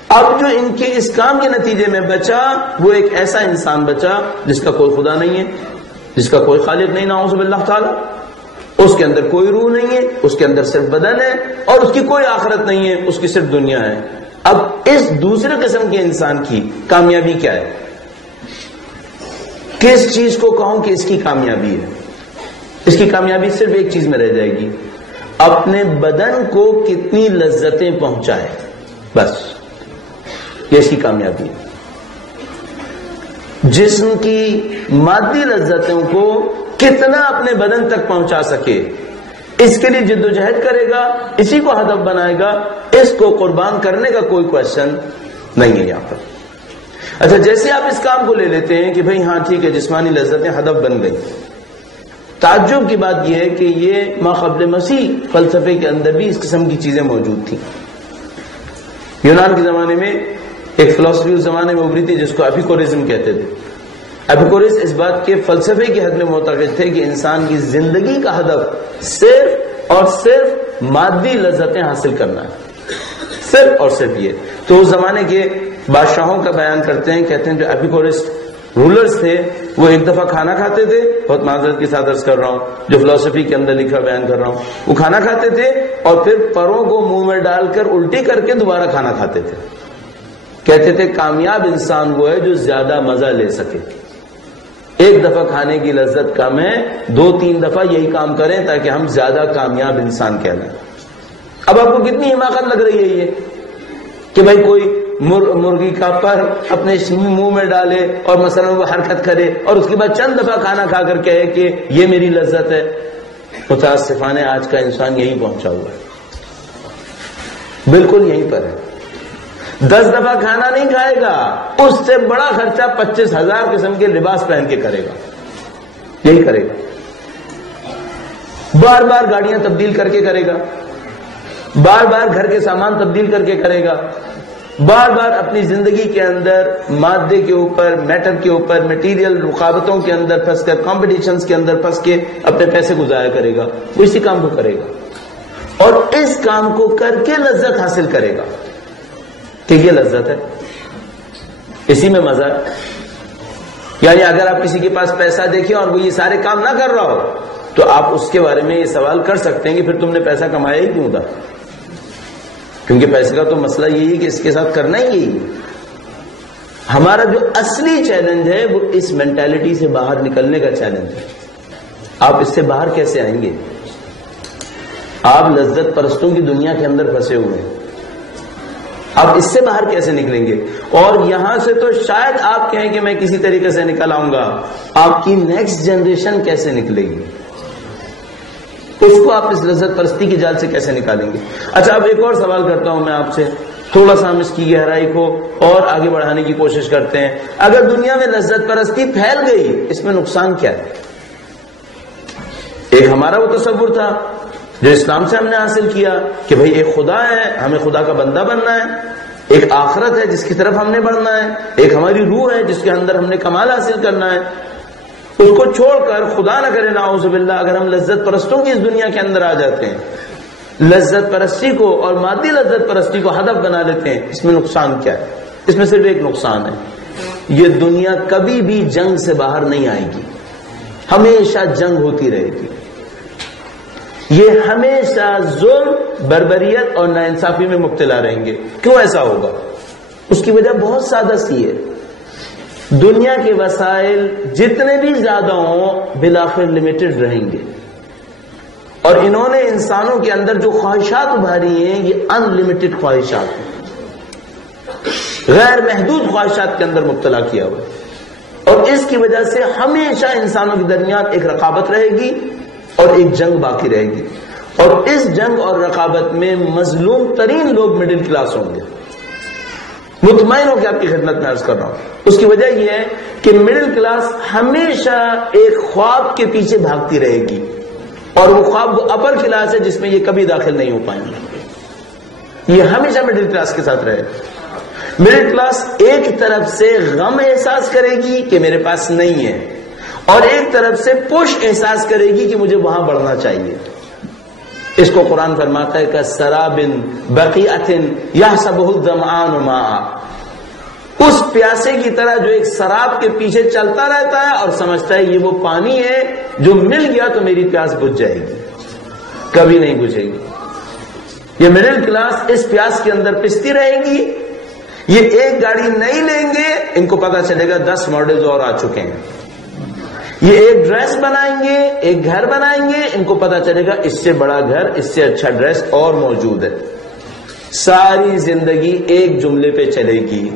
اب جو ان کے اس کام کے نتیجے میں بچا وہ ایک ایسا انسان بچا جس کا کوئی خدا نہیں ہے، جس کا کوئی خالق نہیں، نعوذ باللہ تعالی۔ اس کے اندر کوئی روح نہیں ہے، اس کے اندر صرف بدن ہے، اور اس کی کوئی آخرت نہیں ہے، اس کی صرف دنیا ہے۔ اب اس دوسرے قسم کے انسان کی کامیابی کیا ہے؟ کس چیز کو کہوں کہ اس کی کامیابی ہے؟ اس کی کامیابی صرف ایک چیز میں رہ جائے گی، اپنے بدن کو کتنی لذتیں پہنچائے، بس یہ اس کی کامیابی ہے۔ جسم کی مادی لذتوں کو کتنا اپنے بدن تک پہنچا سکے، اس کے لیے جد و جہد کرے گا، اسی کو ہدف بنائے گا، اس کو قربان کرنے کا کوئی کوشچن نہیں ہے یہاں پر۔ اچھا، جیسے آپ اس کام کو لے لیتے ہیں کہ بھئی ہاں ٹھیک ہے، جسمانی لذتیں ہدف بن گئی، تعجب کی بات یہ ہے کہ یہ ماقبل مسیح فلسفے کے اندر بھی اس قسم کی چیزیں موجود تھیں۔ یونان کے زمانے میں ایک فلسفی اس زمانے میں ابھری تھی جس کو ایپیکورزم کہتے تھے. ایپیکورس اس بات کے فلسفے کی حد میں معتقد تھے کہ انسان کی زندگی کا ہدف صرف اور صرف مادی لذتیں حاصل کرنا ہے، صرف اور صرف یہ. تو اس زمانے کے بادشاہوں کا بیان کرتے ہیں، کہتے ہیں جو ایپیکورس رولرز تھے وہ ایک دفعہ کھانا کھاتے تھے، بہت معذرت کے ساتھ عرض کر رہا ہوں، جو فلسفی کے اندر لکھا بیان کر رہا ہوں، وہ کھانا کھاتے تھے اور پھر پروں کو منہ میں ڈال کر الٹی کر کے دوبارہ کھانا کھاتے تھے. کہتے تھے کامیاب انسان وہ ہے جو زیادہ مزہ لے سکے. ایک دفعہ کھانے کی لذت کم ہے، 2-3 دفعہ یہی کام کریں تاکہ ہم زیادہ کامیاب انسان کہلائیں. اب آپ کو کتنی حماقت لگ رہی ہے یہ کہ بھائی کوئی مرغی کا پر اپنے منہ میں ڈالے اور مثلا وہ حرکت کرے اور اس کے بعد چند دفعہ کھانا کھا کر کہے کہ یہ میری لذت ہے. متاسفانہ آج کا انسان یہیں پہنچا ہوا ہے، بالکل یہیں پر ہے. 10 دفعہ کھانا نہیں کھائے گا، اس سے بڑا خرچہ 25,000 قسم کے لباس پہن کے کرے گا، یہی کرے گا. بار بار گاڑیاں تبدیل کر کے کرے گا، بار بار گھر کے سامان تبدیل کر کے کرے گا، بار بار اپنی زندگی کے اندر مادے کے اوپر، میٹر کے اوپر، میٹیریل رقابتوں کے اندر پھنس کر، کمپٹیشنز کے اندر پھنس کے اپنے پیسے گزارا کرے گا. وہ اسی کام کو کرے گا اور اس کام کو کر کے لذت حاصل کرے گا کہ یہ لذت ہے، اسی میں مزہ ہے. یعنی اگر آپ کسی کے پاس پیسہ دیکھیں اور وہ یہ سارے کام نہ کر رہا ہو تو آپ اس کے بارے میں یہ سوال کر سکتے ہیں کہ پھر تم نے پیسہ کمایا ہی کیوں تھا؟ کیونکہ پیسے کا تو مسئلہ یہی ہے کہ اس کے ساتھ کرنا ہی یہی ہے. ہمارا جو اصلی چیلنج ہے وہ اس مینٹالٹی سے باہر نکلنے کا چیلنج ہے. آپ اس سے باہر کیسے آئیں گے؟ آپ لذت پرستوں کی دنیا کے اندر پھنسے ہوئے ہیں، آپ اس سے باہر کیسے نکلیں گے؟ اور یہاں سے تو شاید آپ کہیں کہ میں کسی طریقے سے نکل آؤں گا، آپ کی نیکسٹ جنریشن کیسے نکلے گی؟ اس کو آپ اس لذت پرستی کی جال سے کیسے نکالیں گے؟ اچھا اب ایک اور سوال کرتا ہوں میں آپ سے، تھوڑا سا ہم اس کی گہرائی کو اور آگے بڑھانے کی کوشش کرتے ہیں. اگر دنیا میں لذت پرستی پھیل گئی، اس میں نقصان کیا ہے؟ ایک ہمارا وہ تصور تھا جو اسلام سے ہم نے حاصل کیا کہ بھئی ایک خدا ہے، ہمیں خدا کا بندہ بننا ہے، ایک آخرت ہے جس کی طرف ہم نے بڑھنا ہے، ایک ہماری روح ہے جس کے اندر ہم نے کمال حاصل کرنا ہے. اس کو چھوڑ کر خدا نہ کرے نعوذ باللہ اگر ہم لذت پرستوں کی اس دنیا کے اندر آ جاتے ہیں، لذت پرستی کو اور مادی لذت پرستی کو ہدف بنا لیتے ہیں، اس میں نقصان کیا ہے؟ اس میں صرف ایک نقصان ہے، یہ دنیا کبھی بھی جنگ سے باہر نہیں آئے گی، ہمیشہ جنگ ہوتی رہے گی. یہ ہمیشہ ظلم، بربریت اور ناانصافی میں مبتلا رہیں گے. کیوں ایسا ہوگا؟ اس کی وجہ بہت سادہ سی ہے. دنیا کے وسائل جتنے بھی زیادہ ہوں بالآخر لمیٹڈ رہیں گے، اور انہوں نے انسانوں کے اندر جو خواہشات ابھاری ہیں یہ ان لمیٹڈ خواہشات ہیں، غیر محدود خواہشات کے اندر مبتلا کیا ہوا ہے. اور اس کی وجہ سے ہمیشہ انسانوں کے درمیان ایک رقابت رہے گی اور ایک جنگ باقی رہے گی. اور اس جنگ اور رقابت میں مظلوم ترین لوگ مڈل کلاس ہوں گے. مطمئن ہو کہ آپ کی خدمت میں عرض کر رہا ہوں. اس کی وجہ یہ ہے کہ مڈل کلاس ہمیشہ ایک خواب کے پیچھے بھاگتی رہے گی، اور وہ خواب وہ اپر کلاس ہے جس میں یہ کبھی داخل نہیں ہو پائیں گے. یہ ہمیشہ مڈل کلاس کے ساتھ رہے گا. مڈل کلاس ایک طرف سے غم احساس کرے گی کہ میرے پاس نہیں ہے، اور ایک طرف سے پش احساس کرے گی کہ مجھے وہاں بڑھنا چاہیے. اس کو قرآن فرماتا ہے کہ سرابن بقیعۃ یحسبہ الظمآن ماء، اس پیاسے کی طرح جو ایک سراب کے پیچھے چلتا رہتا ہے اور سمجھتا ہے یہ وہ پانی ہے جو مل گیا تو میری پیاس بجھ جائے گی. کبھی نہیں بجھے گی. یہ مڈل کلاس اس پیاس کے اندر پستی رہے گی. یہ ایک گاڑی نہیں لیں گے، ان کو پتا چلے گا 10 ماڈلز اور آ چکے ہیں. یہ ایک ڈریس بنائیں گے، ایک گھر بنائیں گے، ان کو پتا چلے گا اس سے بڑا گھر، اس سے اچھا ڈریس اور موجود ہے. ساری زندگی ایک جملے پہ چلے گی،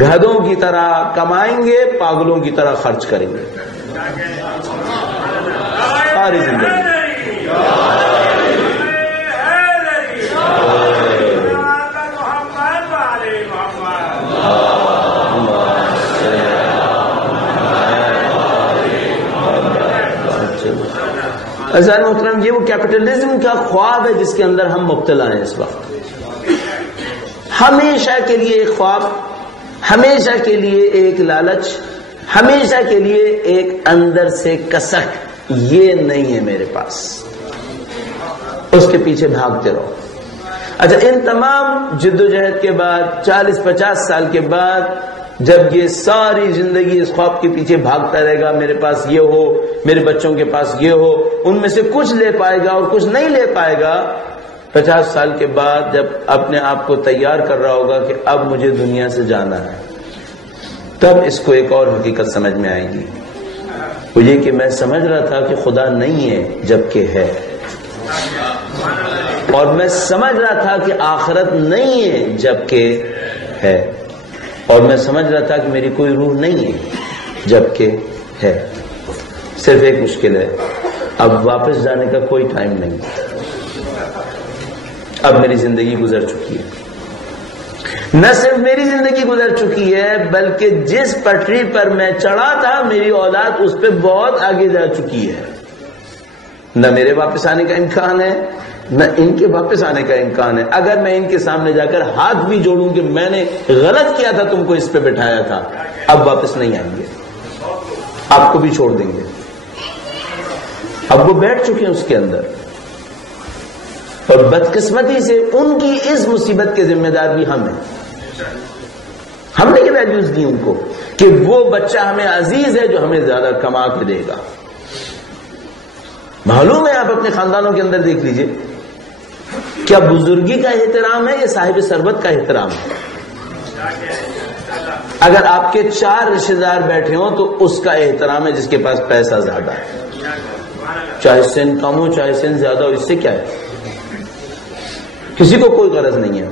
گدھوں کی طرح کمائیں گے، پاگلوں کی طرح خرچ کریں گے. ساری زندگی عزیزان محترم، یہ وہ کیپٹلزم کا خواب ہے جس کے اندر ہم مبتلا ہیں اس وقت. ہمیشہ کے لیے ایک خواب ہمیشہ کے لیے ایک لالچ، ہمیشہ کے لیے ایک اندر سے کسک، یہ نہیں ہے میرے پاس، اس کے پیچھے بھاگتے رہو۔ اچھا، ان تمام جدوجہد کے بعد 40-50 سال کے بعد جب یہ ساری زندگی اس خواب کے پیچھے بھاگتا رہے گا، میرے پاس یہ ہو، میرے بچوں کے پاس یہ ہو، ان میں سے کچھ لے پائے گا اور کچھ نہیں لے پائے گا، 50 سال کے بعد جب اپنے آپ کو تیار کر رہا ہوگا کہ اب مجھے دنیا سے جانا ہے، تب اس کو ایک اور حقیقت سمجھ میں آئے گی، وہ یہ کہ میں سمجھ رہا تھا کہ خدا نہیں ہے جبکہ ہے، اور میں سمجھ رہا تھا کہ آخرت نہیں ہے جبکہ ہے، اور میں سمجھ رہا تھا کہ میری کوئی روح نہیں ہے جبکہ ہے۔ صرف ایک مشکل ہے، اب واپس جانے کا کوئی ٹائم نہیں، اب میری زندگی گزر چکی ہے، نہ صرف میری زندگی گزر چکی ہے بلکہ جس پٹری پر میں چڑھا تھا میری اولاد اس پہ بہت آگے جا چکی ہے، نہ میرے واپس آنے کا امکان ہے نہ ان کے واپس آنے کا امکان ہے۔ اگر میں ان کے سامنے جا کر ہاتھ بھی جوڑوں کہ میں نے غلط کیا تھا، تم کو اس پہ بٹھایا تھا، اب واپس نہیں آئیں گے، آپ کو بھی چھوڑ دیں گے، اب وہ بیٹھ چکے ہیں اس کے اندر، اور بدقسمتی سے ان کی اس مصیبت کے ذمہ دار بھی ہم ہیں، ہم نے ویلیوز دی ان کو کہ وہ بچہ ہمیں عزیز ہے جو ہمیں زیادہ کما کے دے گا۔ معلوم ہے، آپ اپنے خاندانوں کے اندر دیکھ لیجئے، کیا بزرگی کا احترام ہے یا صاحب ثروت کا احترام ہے؟ اگر آپ کے 4 رشتہ دار بیٹھے ہوں تو اس کا احترام ہے جس کے پاس پیسہ زیادہ ہے، چاہے سن کم ہو چاہے سن زیادہ ہو، اس سے کیا ہے، کسی کو کوئی غرض نہیں ہے۔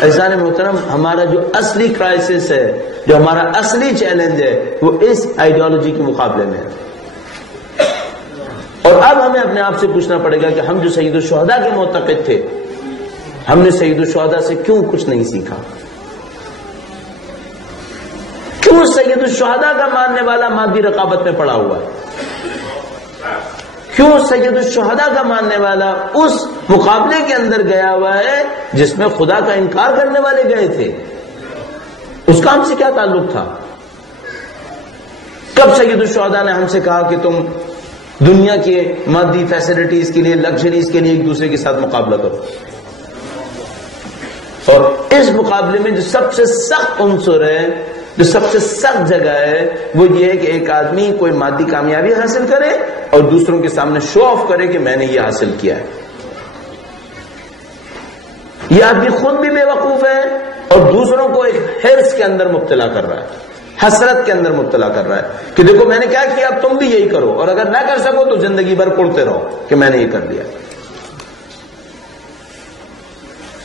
عزیزان محترم، ہمارا جو اصلی کرائسس ہے، جو ہمارا اصلی چیلنج ہے، وہ اس آئیڈیالوجی کے مقابلے میں ہے، اور اب ہمیں اپنے آپ سے پوچھنا پڑے گا کہ ہم جو سید الشہداء کے معتقد تھے، ہم نے سید الشہداء سے کیوں کچھ نہیں سیکھا؟ کیوں سید الشہداء کا ماننے والا مادی رقابت میں پڑا ہوا ہے؟ کیوں سید الشہداء کا ماننے والا اس مقابلے کے اندر گیا ہوا ہے جس میں خدا کا انکار کرنے والے گئے تھے؟ اس کا ہم سے کیا تعلق تھا؟ کب سید الشہداء نے ہم سے کہا کہ تم دنیا کے مادی فیسلٹیز کے لیے، لگژریز کے لیے ایک دوسرے کے ساتھ مقابلہ کرو؟ اور اس مقابلے میں جو سب سے سخت عنصر ہے، جو سب سے سخت جگہ ہے، وہ یہ ہے کہ ایک آدمی کوئی مادی کامیابی حاصل کرے اور دوسروں کے سامنے شو آف کرے کہ میں نے یہ حاصل کیا ہے۔ یہ آدمی خود بھی بے وقوف ہے اور دوسروں کو ایک حرص کے اندر مبتلا کر رہا ہے، حسرت کے اندر مبتلا کر رہا ہے کہ دیکھو میں نے کیا کیا، اب تم بھی یہی کرو، اور اگر نہ کر سکو تو زندگی بھر پڑھتے رہو کہ میں نے یہ کر دیا۔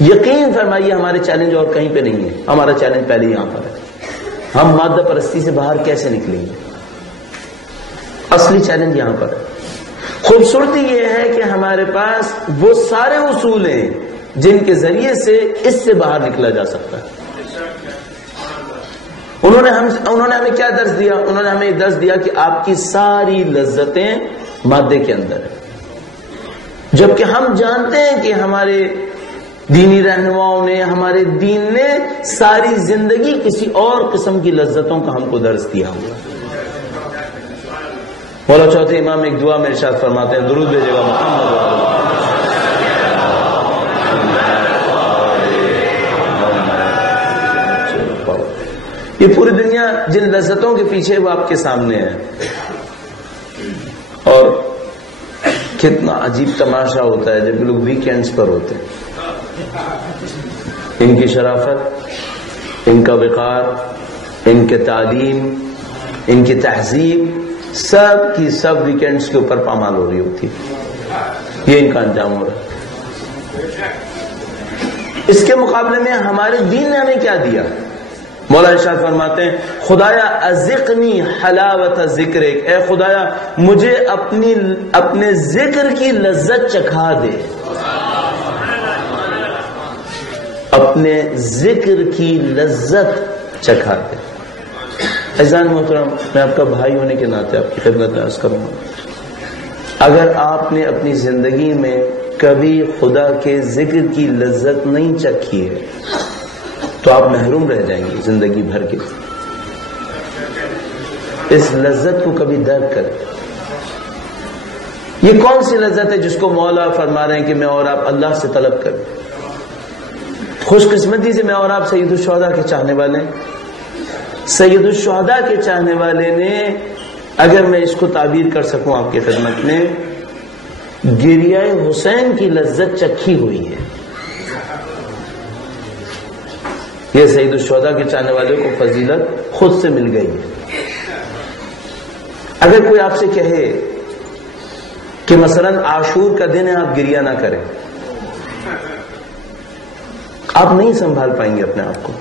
یقین فرمائیے ہمارے چیلنج اور کہیں پہ نہیں ہے، ہمارا چیلنج پہلے یہاں پر ہے۔ ہم مادہ پرستی سے باہر کیسے نکلیں گے؟ اصلی چیلنج یہاں پر ہے۔ خوبصورتی یہ ہے کہ ہمارے پاس وہ سارے اصول ہیں جن کے ذریعے سے اس سے باہر نکلا جا سکتا ہے۔ انہوں نے ہمیں کیا درس دیا؟ انہوں نے ہمیں یہ درس دیا کہ آپ کی ساری لذتیں مادے کے اندر ہیں، جبکہ ہم جانتے ہیں کہ ہمارے دینی رہنماؤں نے، ہمارے دین نے ساری زندگی کسی اور قسم کی لذتوں کا ہم کو درس دیا ہوا۔ مولا چوتھے امام ایک دعا میں ارشاد فرماتے ہیں، درود بھیجے گا محمد۔ یہ پوری دنیا جن لذتوں کے پیچھے وہ آپ کے سامنے ہے، اور کتنا عجیب تماشا ہوتا ہے جب لوگ ویکینڈز پر ہوتے ہیں۔ ان کی شرافت، ان کا وقار، ان کے تعلیم، ان کی تہذیب، سب کی سب ویکینڈز کے اوپر پامال ہو رہی ہوتی ہے، یہ ان کا انجام ہو رہا ہے۔ اس کے مقابلے میں ہمارے دین نے ہمیں کیا دیا؟ مولا ارشاد فرماتے ہیں، خدایا ازقنی حلاوت ذکرک، اے خدایا مجھے اپنے ذکر کی لذت چکھا دے، اپنے ذکر کی لذت چکھا دے۔ عزیزان محترم، میں آپ کا بھائی ہونے کے ناطے آپ کی خدمت میں عرض کروں گا، اگر آپ نے اپنی زندگی میں کبھی خدا کے ذکر کی لذت نہیں چکھی ہے تو آپ محروم رہ جائیں گے زندگی بھر کے. اس لذت کو کبھی درک کریں. یہ کون سی لذت ہے جس کو مولا فرما رہے ہیں کہ میں اور آپ اللہ سے طلب کریں؟ خوش قسمتی سے میں اور آپ سید الشہداء کے چاہنے والے ہیں. سید الشہداء کے چاہنے والے نے، اگر میں اس کو تعبیر کر سکوں آپ کی خدمت میں، گریہ حسین کی لذت چکھی ہوئی ہے. یہ سید الشہداء کے چاہنے والے کو فضیلت خود سے مل گئی ہے. اگر کوئی آپ سے کہے کہ مثلا عاشور کا دن ہے آپ گریہ نہ کریں، آپ نہیں سنبھال پائیں گے اپنے آپ کو،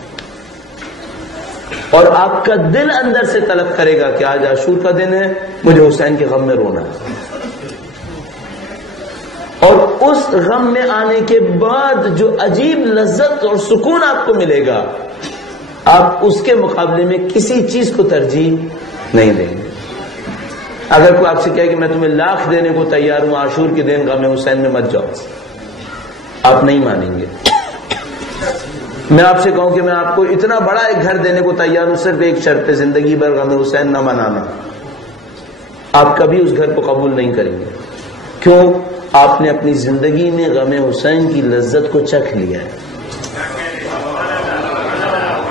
اور آپ کا دل اندر سے طلب کرے گا کہ آج عاشور کا دن ہے، مجھے حسین کے غم میں رونا ہے. اور اس غم میں آنے کے بعد جو عجیب لذت اور سکون آپ کو ملے گا، آپ اس کے مقابلے میں کسی چیز کو ترجیح نہیں دیں گے. اگر کوئی آپ سے کہے کہ میں تمہیں لاکھ دینے کو تیار ہوں عاشور کے دن غم حسین میں مت جاؤ، آپ نہیں مانیں گے. میں آپ سے کہوں کہ میں آپ کو اتنا بڑا ایک گھر دینے کو تیار ہوں، صرف ایک شرط پہ، زندگی بھر غم حسین نہ منانا، آپ کبھی اس گھر کو قبول نہیں کریں گے. کیوں؟ آپ نے اپنی زندگی میں غم حسین کی لذت کو چکھ لیا ہے.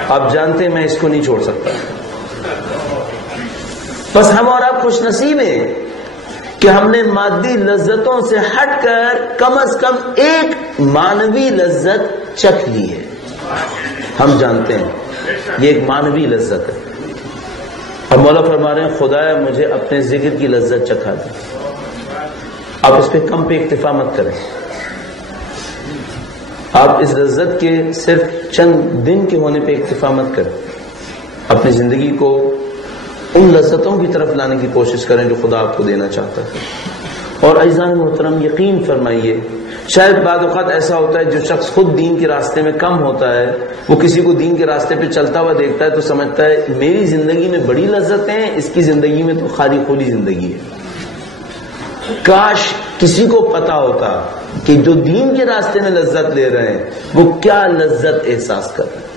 آپ جانتے ہیں میں اس کو نہیں چھوڑ سکتا. بس ہم اور آپ خوش نصیب ہیں کہ ہم نے مادی لذتوں سے ہٹ کر کم از کم ایک مانوی لذت چکھ لی ہے. ہم جانتے ہیں یہ ایک مانوی لذت ہے. اور مولا فرما رہے ہیں خدایا مجھے اپنے ذکر کی لذت چکھا دے. آپ اس پہ کم پہ اکتفا مت کریں. آپ اس لذت کے صرف چند دن کے ہونے پہ اکتفا مت کریں. اپنی زندگی کو ان لذتوں کی طرف لانے کی کوشش کریں جو خدا آپ کو دینا چاہتا ہے. اور عزیزان محترم یقین فرمائیے، شاید بعض اوقات ایسا ہوتا ہے جو شخص خود دین کے راستے میں کم ہوتا ہے، وہ کسی کو دین کے راستے پہ چلتا ہوا دیکھتا ہے تو سمجھتا ہے میری زندگی میں بڑی لذتیں ہیں، اس کی زندگی میں تو خالی خولی زندگی ہے. کاش کسی کو پتا ہوتا کہ جو دین کے راستے میں لذت لے رہے ہیں وہ کیا لذت احساس کر رہے ہیں،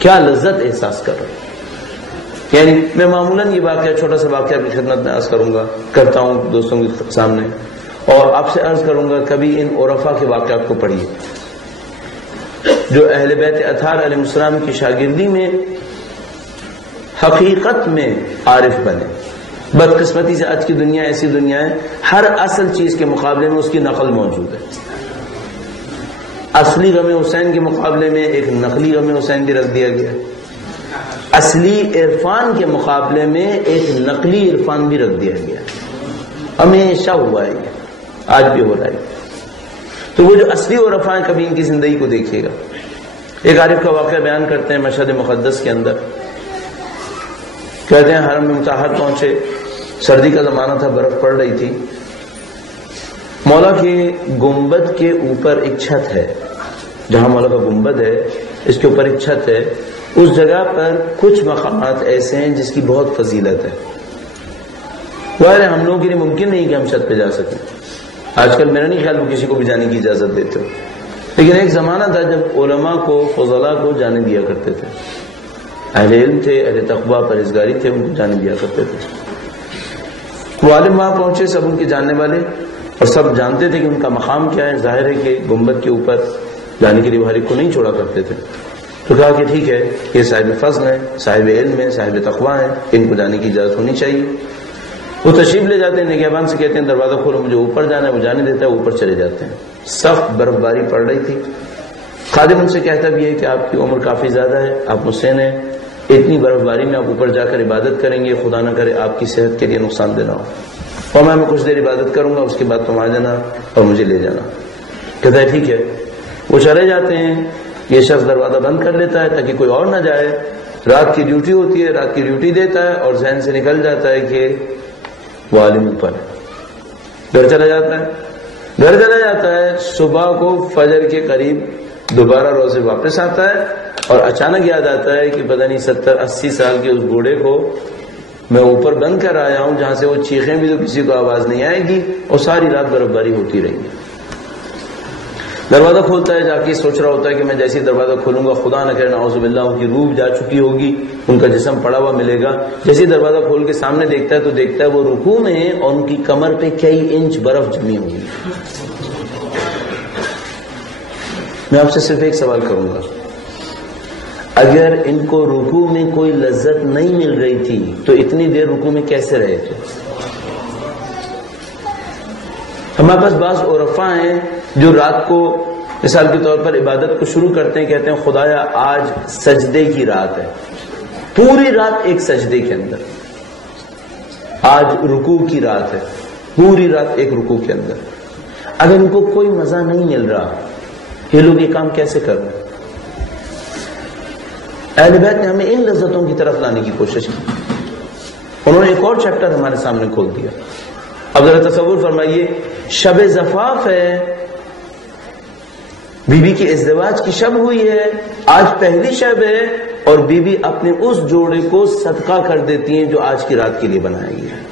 کیا لذت احساس کر رہے ہیں. یعنی میں معمولاً یہ واقعہ، چھوٹا سا واقعہ اپنی خدمت میں عرض کروں گا، کرتا ہوں دوستوں کے سامنے، اور آپ سے عرض کروں گا کبھی ان عرفا کے واقعات کو پڑھیے جو اہل بیت اطہار علیہ السلام کی شاگردی میں حقیقت میں عارف بنے. بدقسمتی سے آج کی دنیا ایسی دنیا ہے، ہر اصل چیز کے مقابلے میں اس کی نقل موجود ہے. اصلی غم حسین کے مقابلے میں ایک نقلی غم حسین بھی رکھ دیا گیا. اصلی عرفان کے مقابلے میں ایک نقلی عرفان بھی رکھ دیا گیا. ہمیشہ ہوا ہے، آج بھی ہو رہا ہے. تو وہ جو اصلی عرفاء ہیں کبھی ان کی زندگی کو دیکھیے گا. ایک عارف کا واقعہ بیان کرتے ہیں مشہد مقدس کے اندر. کہتے ہیں حرم میں مطہر پہنچے، سردی کا زمانہ تھا، برف پڑ رہی تھی. مولا کے گنبد کے اوپر ایک چھت ہے، جہاں مولا کا گنبد ہے اس کے اوپر ایک چھت ہے. اس جگہ پر کچھ مقامات ایسے ہیں جس کی بہت فضیلت ہے. ظاہر ہے ہم لوگوں کے لیے ممکن نہیں کہ ہم چھت پہ جا سکیں. آج کل میرا نہیں خیال وہ کسی کو بھی جانے کی اجازت دیتے ہو، لیکن ایک زمانہ تھا جب علماء کو، فضلاء کو جانے دیا کرتے تھے. اہل علم تھے، اہل تقویٰ، پرہیزگاری تھے، ان کو جانے دیا کرتے تھے. وہ عالم وہاں پہنچے، سب ان کے جاننے والے، اور سب جانتے تھے کہ ان کا مقام کیا ہے. ظاہر ہے کہ گنبد کے اوپر جانے کے لیے ہر ایک کو نہیں چھوڑا کرتے تھے. تو کہا کہ ٹھیک ہے، یہ صاحب فضل ہے، صاحب علم ہے، صاحب تقویٰ ہے، ان کو جانے کی اجازت ہونی چاہیے. وہ تشریف لے جاتے ہیں، نگہبان سے کہتے ہیں دروازہ کھولو، مجھے اوپر جانا ہے. وہ جانے دیتا ہے، اوپر چلے جاتے ہیں. سخت برف باری پڑ رہی تھی. خادم ان سے کہتا بھی ہے کہ آپ کی عمر کافی زیادہ ہے، آپ مسن ہیں، اتنی برف باری میں آپ اوپر جا کر عبادت کریں گے، خدا نہ کرے آپ کی صحت کے لیے نقصان دینا ہو. اور میں کچھ دیر عبادت کروں گا، اس کے بعد تم آ جانا اور مجھے لے جانا. کہتا ہے ٹھیک ہے. وہ چلے جاتے ہیں. یہ شخص دروازہ بند کر لیتا ہے تاکہ کوئی اور نہ جائے. رات کی ڈیوٹی ہوتی ہے، رات کی ڈیوٹی دیتا ہے اور ذہن سے نکل جاتا ہے کہ وہ عالم اوپر ہے. گھر چلا جاتا ہے. صبح کو فجر کے قریب دوبارہ روزے واپس آتا ہے اور اچانک یاد آتا ہے کہ پتہ نہیں 70-80 سال کے اس بوڑھے کو میں اوپر بند کر آیا ہوں، جہاں سے وہ چیخیں بھی تو کسی کو آواز نہیں آئے گی، اور ساری رات برف باری ہوتی رہی. دروازہ کھولتا ہے، جا کے سوچ رہا ہوتا ہے کہ میں جیسے دروازہ کھولوں گا خدا نہ کرے نعوذ باللہ ان کی روح جا چکی ہوگی، ان کا جسم پڑا ہوا ملے گا. جیسے دروازہ کھول کے سامنے دیکھتا ہے تو دیکھتا ہے وہ رکوع میں ہیں اور ان کی کمر پہ کئی انچ برف جمی ہوگی. میں آپ سے صرف ایک سوال کروں گا، اگر ان کو رکوع میں کوئی لذت نہیں مل رہی تھی تو اتنی دیر رکوع میں کیسے رہے تھے؟ ہمارے پاس بعض عرفاء ہیں جو رات کو مثال کے طور پر عبادت کو شروع کرتے ہیں، کہتے ہیں خدایا آج سجدے کی رات ہے، پوری رات ایک سجدے کے اندر. آج رکوع کی رات ہے، پوری رات ایک رکوع کے اندر. اگر ان کو کوئی مزہ نہیں مل رہا، یہ لوگ یہ کام کیسے کر رہے ہیں؟ اہل بیت نے ہمیں ان لذتوں کی طرف لانے کی کوشش کی. انہوں نے ایک اور چیپٹر ہمارے سامنے کھول دیا. اب ذرا تصور فرمائیے، شب زفاف ہے، بی بی کی ازدواج کی شب ہوئی ہے، آج پہلی شب ہے اور بی بی اپنے اس جوڑے کو صدقہ کر دیتی ہیں جو آج کی رات کے لیے بنایا گیا ہے.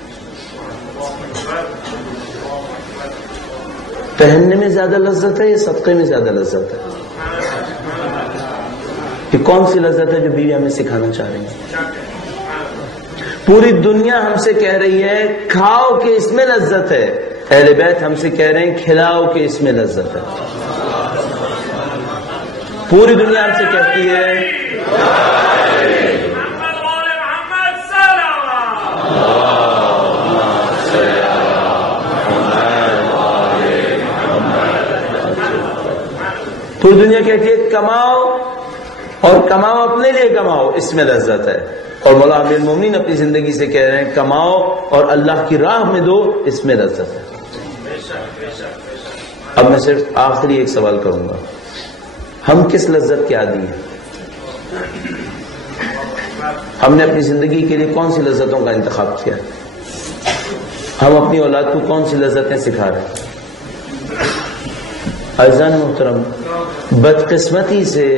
پہننے میں زیادہ لذت ہے یا صدقے میں زیادہ لذت ہے؟ کہ کون سی لذت ہے جو بیوی ہمیں سکھانا چاہ رہی ہے؟ پوری دنیا ہم سے کہہ رہی ہے کھاؤ کہ اس میں لذت ہے، اہل بیت ہم سے کہہ رہے ہیں کھلاؤ کہ اس میں لذت ہے. پوری دنیا ہم سے کہتی ہے پوری دنیا کہتی ہے کماؤ اور کماؤ اپنے لیے کماؤ، اس میں لذت ہے. اور مولا امیر المومنین اپنی زندگی سے کہہ رہے ہیں کماؤ اور اللہ کی راہ میں دو، اس میں لذت ہے. اب میں صرف آخری ایک سوال کروں گا، ہم کس لذت کے عادی ہیں؟ ہم نے اپنی زندگی کے لیے کون سی لذتوں کا انتخاب کیا؟ ہم اپنی اولاد کو کون سی لذتیں سکھا رہے ہیں؟ عزیزان محترم، بدقسمتی سے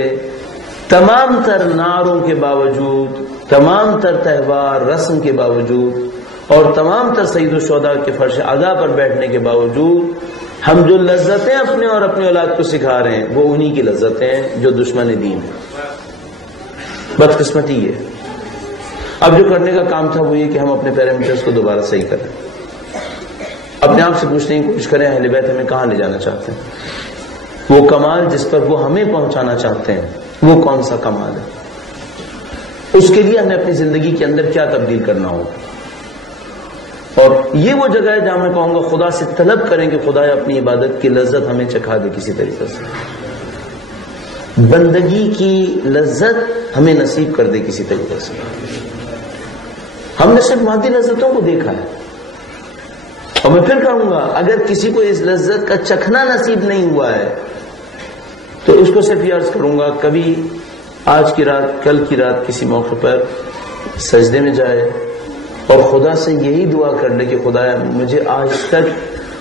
تمام تر نعروں کے باوجود، تمام تر تہوار رسم کے باوجود اور تمام تر سید الشہداء کے فرش عزا پر بیٹھنے کے باوجود ہم جو لذتیں اپنے اور اپنی اولاد کو سکھا رہے ہیں وہ انہی کی لذتیں ہیں جو دشمن دین ہیں. بدقسمتی ہے. اب جو کرنے کا کام تھا وہ یہ کہ ہم اپنے پیرامیٹرز کو دوبارہ صحیح کریں، اپنے آپ سے پوچھنے کی کوشش کریں اہل بیت ہمیں کہاں لے جانا چاہتے ہیں، وہ کمال جس پر وہ ہمیں پہنچانا چاہتے ہیں وہ کون سا کمال ہے، اس کے لیے ہمیں اپنی زندگی کے اندر کیا تبدیل کرنا ہوگا. اور یہ وہ جگہ ہے جہاں میں کہوں گا خدا سے طلب کریں کہ خدا اپنی عبادت کی لذت ہمیں چکھا دے، کسی طریقے سے بندگی کی لذت ہمیں نصیب کر دے کسی طریقے سے. ہم نے صرف مادی لذتوں کو دیکھا ہے، اور میں پھر کہوں گا اگر کسی کو اس لذت کا چکھنا نصیب نہیں ہوا ہے تو اس کو صرف یہ عرض کروں گا کبھی آج کی رات کل کی رات کسی موقع پر سجدے میں جائے اور خدا سے یہی دعا کر لے کہ خدایا مجھے آج تک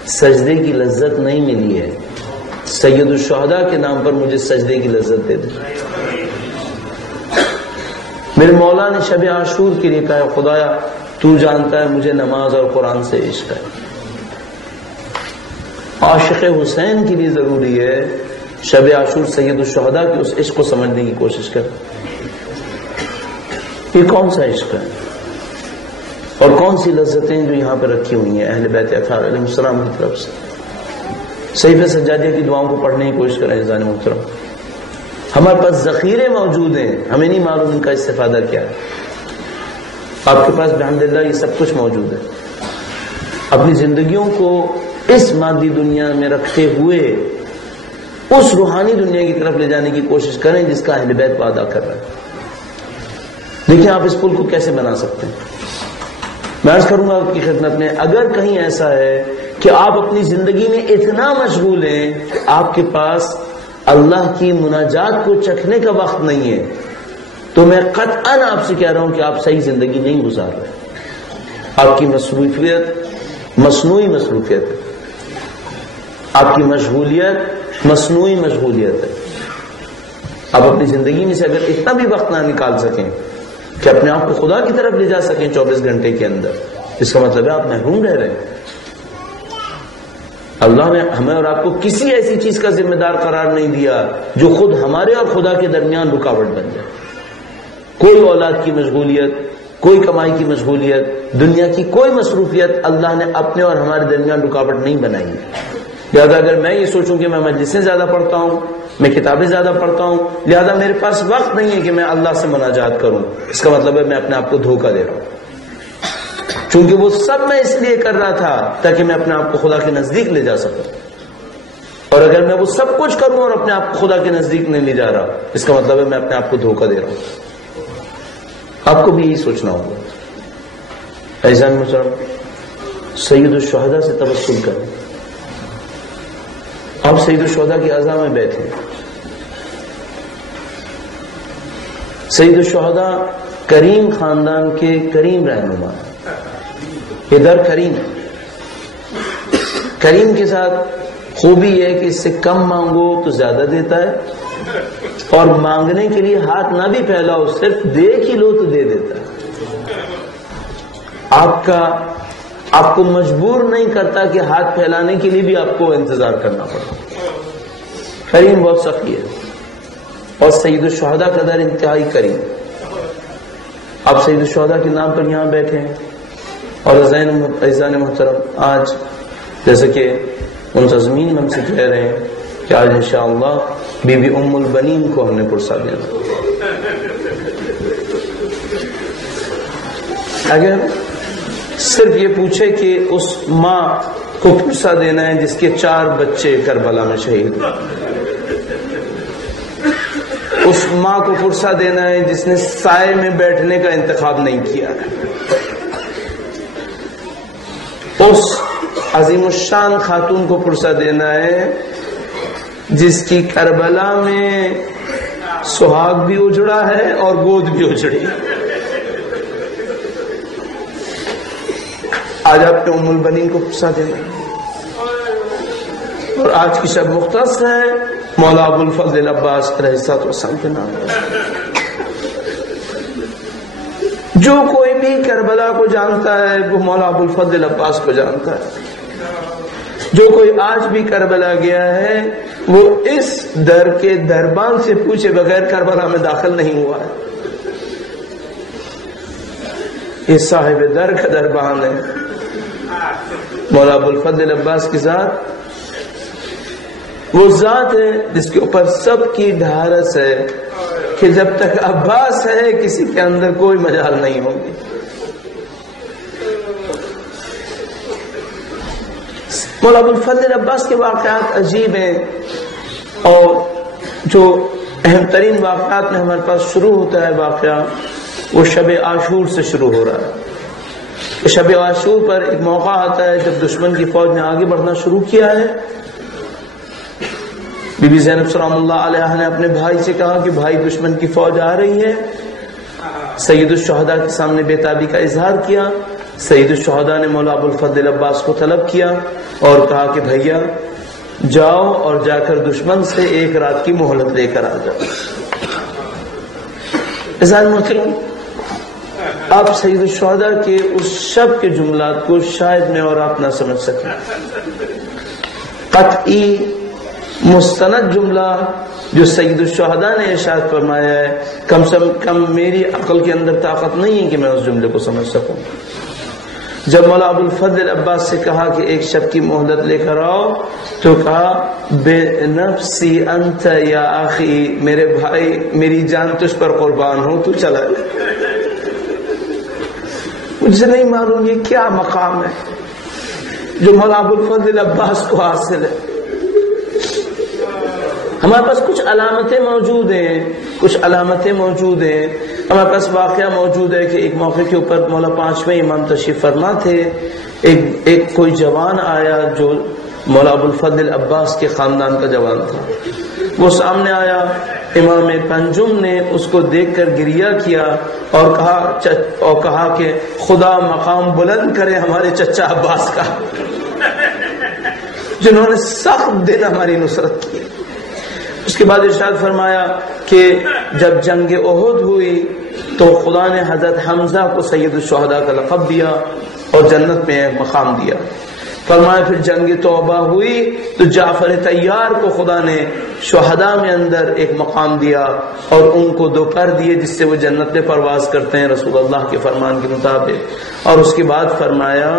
سجدے کی لذت نہیں ملی ہے، سید الشہداء کے نام پر مجھے سجدے کی لذت دے دے. میرے مولا نے شب عاشور کے لیے کہا خدایا تو جانتا ہے مجھے نماز اور قرآن سے عشق ہے. عاشق حسین کے لیے ضروری ہے شب عاشور سید الشہداء کے اس عشق کو سمجھنے کی کوشش کر. یہ کون سا عشق ہے اور کون سی لذتیں جو یہاں پہ رکھی ہوئی ہیں اہل بیت اطہار علیہ السلام کی طرف سے. صحیفہ سجادیہ کی دعاؤں کو پڑھنے کی کوشش کریں عزیزان محترم. ہمارے پاس ذخیرے موجود ہیں، ہمیں نہیں معلوم ان کا استفادہ کیا ہے. آپ کے پاس بحمداللہ یہ سب کچھ موجود ہے. اپنی زندگیوں کو اس مادی دنیا میں رکھتے ہوئے اس روحانی دنیا کی طرف لے جانے کی کوشش کریں جس کا اہل بیت وعدہ کر رہا ہے. دیکھیں آپ اس پل کو کیسے بنا سکتے ہیں. میں عرض کروں گا آپ کی خدمت میں اگر کہیں ایسا ہے کہ آپ اپنی زندگی میں اتنا مشغول ہیں کہ آپ کے پاس اللہ کی مناجات کو چکھنے کا وقت نہیں ہے تو میں قطعاً آپ سے کہہ رہا ہوں کہ آپ صحیح زندگی نہیں گزار رہے. آپ کی مصروفیت مصنوعی مصروفیت ہے، آپ کی مشغولیت مصنوعی مشغولیت ہے. آپ اپنی زندگی میں سے اگر اتنا بھی وقت نہ نکال سکیں کہ اپنے آپ کو خدا کی طرف لے جا سکیں 24 گھنٹے کے اندر، اس کا مطلب ہے آپ محروم رہ رہے ہیں. اللہ نے ہمیں اور آپ کو کسی ایسی چیز کا ذمہ دار قرار نہیں دیا جو خود ہمارے اور خدا کے درمیان رکاوٹ بن جائے. کوئی اولاد کی مشغولیت، کوئی کمائی کی مشغولیت، دنیا کی کوئی مصروفیت اللہ نے اپنے اور ہمارے درمیان رکاوٹ نہیں بنائی ہے. لہذا اگر میں یہ سوچوں کہ میں مجلسیں زیادہ پڑھتا ہوں، میں کتابیں زیادہ پڑھتا ہوں، لہذا میرے پاس وقت نہیں ہے کہ میں اللہ سے مناجات کروں، اس کا مطلب ہے میں اپنے آپ کو دھوکہ دے رہا ہوں. چونکہ وہ سب میں اس لیے کر رہا تھا تاکہ میں اپنے آپ کو خدا کے نزدیک لے جا سکوں، اور اگر میں وہ سب کچھ کروں اور اپنے آپ کو خدا کے نزدیک نہیں لے جا رہا، اس کا مطلب ہے میں اپنے آپ کو دھوکہ دے رہا ہوں. آپ کو بھی یہی سوچنا ہوگا. ایزان محترم، سید الشہداء سے توسل کریں. آپ سید الشہداء کی اعضاء میں بیٹھے. سید الشہداء کریم خاندان کے کریم رہنما. یہ در کریم ہے. کریم کے ساتھ خوبی ہے کہ اس سے کم مانگو تو زیادہ دیتا ہے، اور مانگنے کے لیے ہاتھ نہ بھی پھیلاؤ، صرف دیکھ ہی لو تو دے دیتا ہے. آپ کو مجبور نہیں کرتا کہ ہاتھ پھیلانے کے لیے بھی آپ کو انتظار کرنا پڑتا. کریم بہت سخی ہے، اور سید الشہداء کا در انتہائی کریم. آپ سید الشہداء کے نام پر یہاں بیٹھے ہیں، اور عزیزان محترم، آج جیسے کہ منتظمین ہم سے کہہ رہے ہیں کہ آج انشاءاللہ بی بی ام البنین کو ہم نے پرسا دینا. اگر صرف یہ پوچھے کہ اس ماں کو پرسا دینا ہے جس کے 4 بچے کربلا میں شہید ہوئے، اس ماں کو پرسا دینا ہے جس نے سائے میں بیٹھنے کا انتخاب نہیں کیا ہے، اس عظیم الشان خاتون کو پرسا دینا ہے جس کی کربلا میں سہاگ بھی اجڑا ہے اور گود بھی اجڑی. آج آپ نے ام البنین کو پرسا دینا ہے. اور آج کی شب مختص ہے مولا ابو الفضل عباس علیہ السلام کے نام. جو کوئی بھی کربلا کو جانتا ہے وہ مولا ابو الفضل عباس کو جانتا ہے. جو کوئی آج بھی کربلا گیا ہے وہ اس در کے دربان سے پوچھے بغیر کربلا میں داخل نہیں ہوا ہے. یہ صاحب در کا دربان ہے. مولا ابو الفضل عباس کی ذات وہ ذات ہے جس کے اوپر سب کی ڈھارس ہے کہ جب تک عباس ہے کسی کے اندر کوئی مجال نہیں ہوگی. مولا ابو الفضل عباس کے واقعات عجیب ہیں، اور جو اہم ترین واقعات میں ہمارے پاس شروع ہوتا ہے واقعہ وہ شب عاشور سے شروع ہو رہا ہے. شب عاشور پر ایک موقع آتا ہے جب دشمن کی فوج نے آگے بڑھنا شروع کیا ہے. بی بی زینب سلام اللہ علیہ نے اپنے بھائی سے کہا کہ بھائی دشمن کی فوج آ رہی ہے. سید الشہداء کے سامنے بیتابی کا اظہار کیا. سید الشہداء نے مولا ابو الفضل عباس کو طلب کیا اور کہا کہ بھیا جاؤ اور جا کر دشمن سے 1 رات کی مہلت لے کر آ جاؤ. عزیزان محترم، آپ سید الشہداء کے اس شب کے جملات کو شاید میں اور آپ نہ سمجھ سکیں. قطعی مستند جملہ جو سید الشہداء نے ارشاد فرمایا ہے، کم سے کم میری عقل کے اندر طاقت نہیں ہے کہ میں اس جملے کو سمجھ سکوں. جب مولا ابو الفضل عباس سے کہا کہ 1 شب کی مہلت لے کر آؤ تو کہا بے نفسی انت یا آخی، میرے بھائی میری جان تجھ پر قربان ہو، تو چلا جا. مجھے نہیں معلوم یہ کیا مقام ہے جو مولا ابو الفضل عباس کو حاصل ہے. ہمارے پاس کچھ علامتیں موجود ہیں. ہمارے پاس واقعہ موجود ہے کہ ایک موقع کے اوپر مولا 5ویں امام تشریف فرما تھے. ایک کوئی جوان آیا جو مولا ابو الفضل عباس کے خاندان کا جوان تھا. وہ سامنے آیا. امام پنجم نے اس کو دیکھ کر گریہ کیا اور کہا کہ خدا مقام بلند کرے ہمارے چچا عباس کا، جنہوں نے سخت دن ہماری نصرت کی. اس کے بعد ارشاد فرمایا کہ جب جنگ احد ہوئی تو خدا نے حضرت حمزہ کو سید الشہداء کا لقب دیا اور جنت میں مقام دیا. فرمایا پھر جنگ توبہ ہوئی تو جعفر طیار کو خدا نے شہداء میں اندر ایک مقام دیا اور ان کو 2 پر دیے جس سے وہ جنت میں پرواز کرتے ہیں رسول اللہ کے فرمان کے مطابق. اور اس کے بعد فرمایا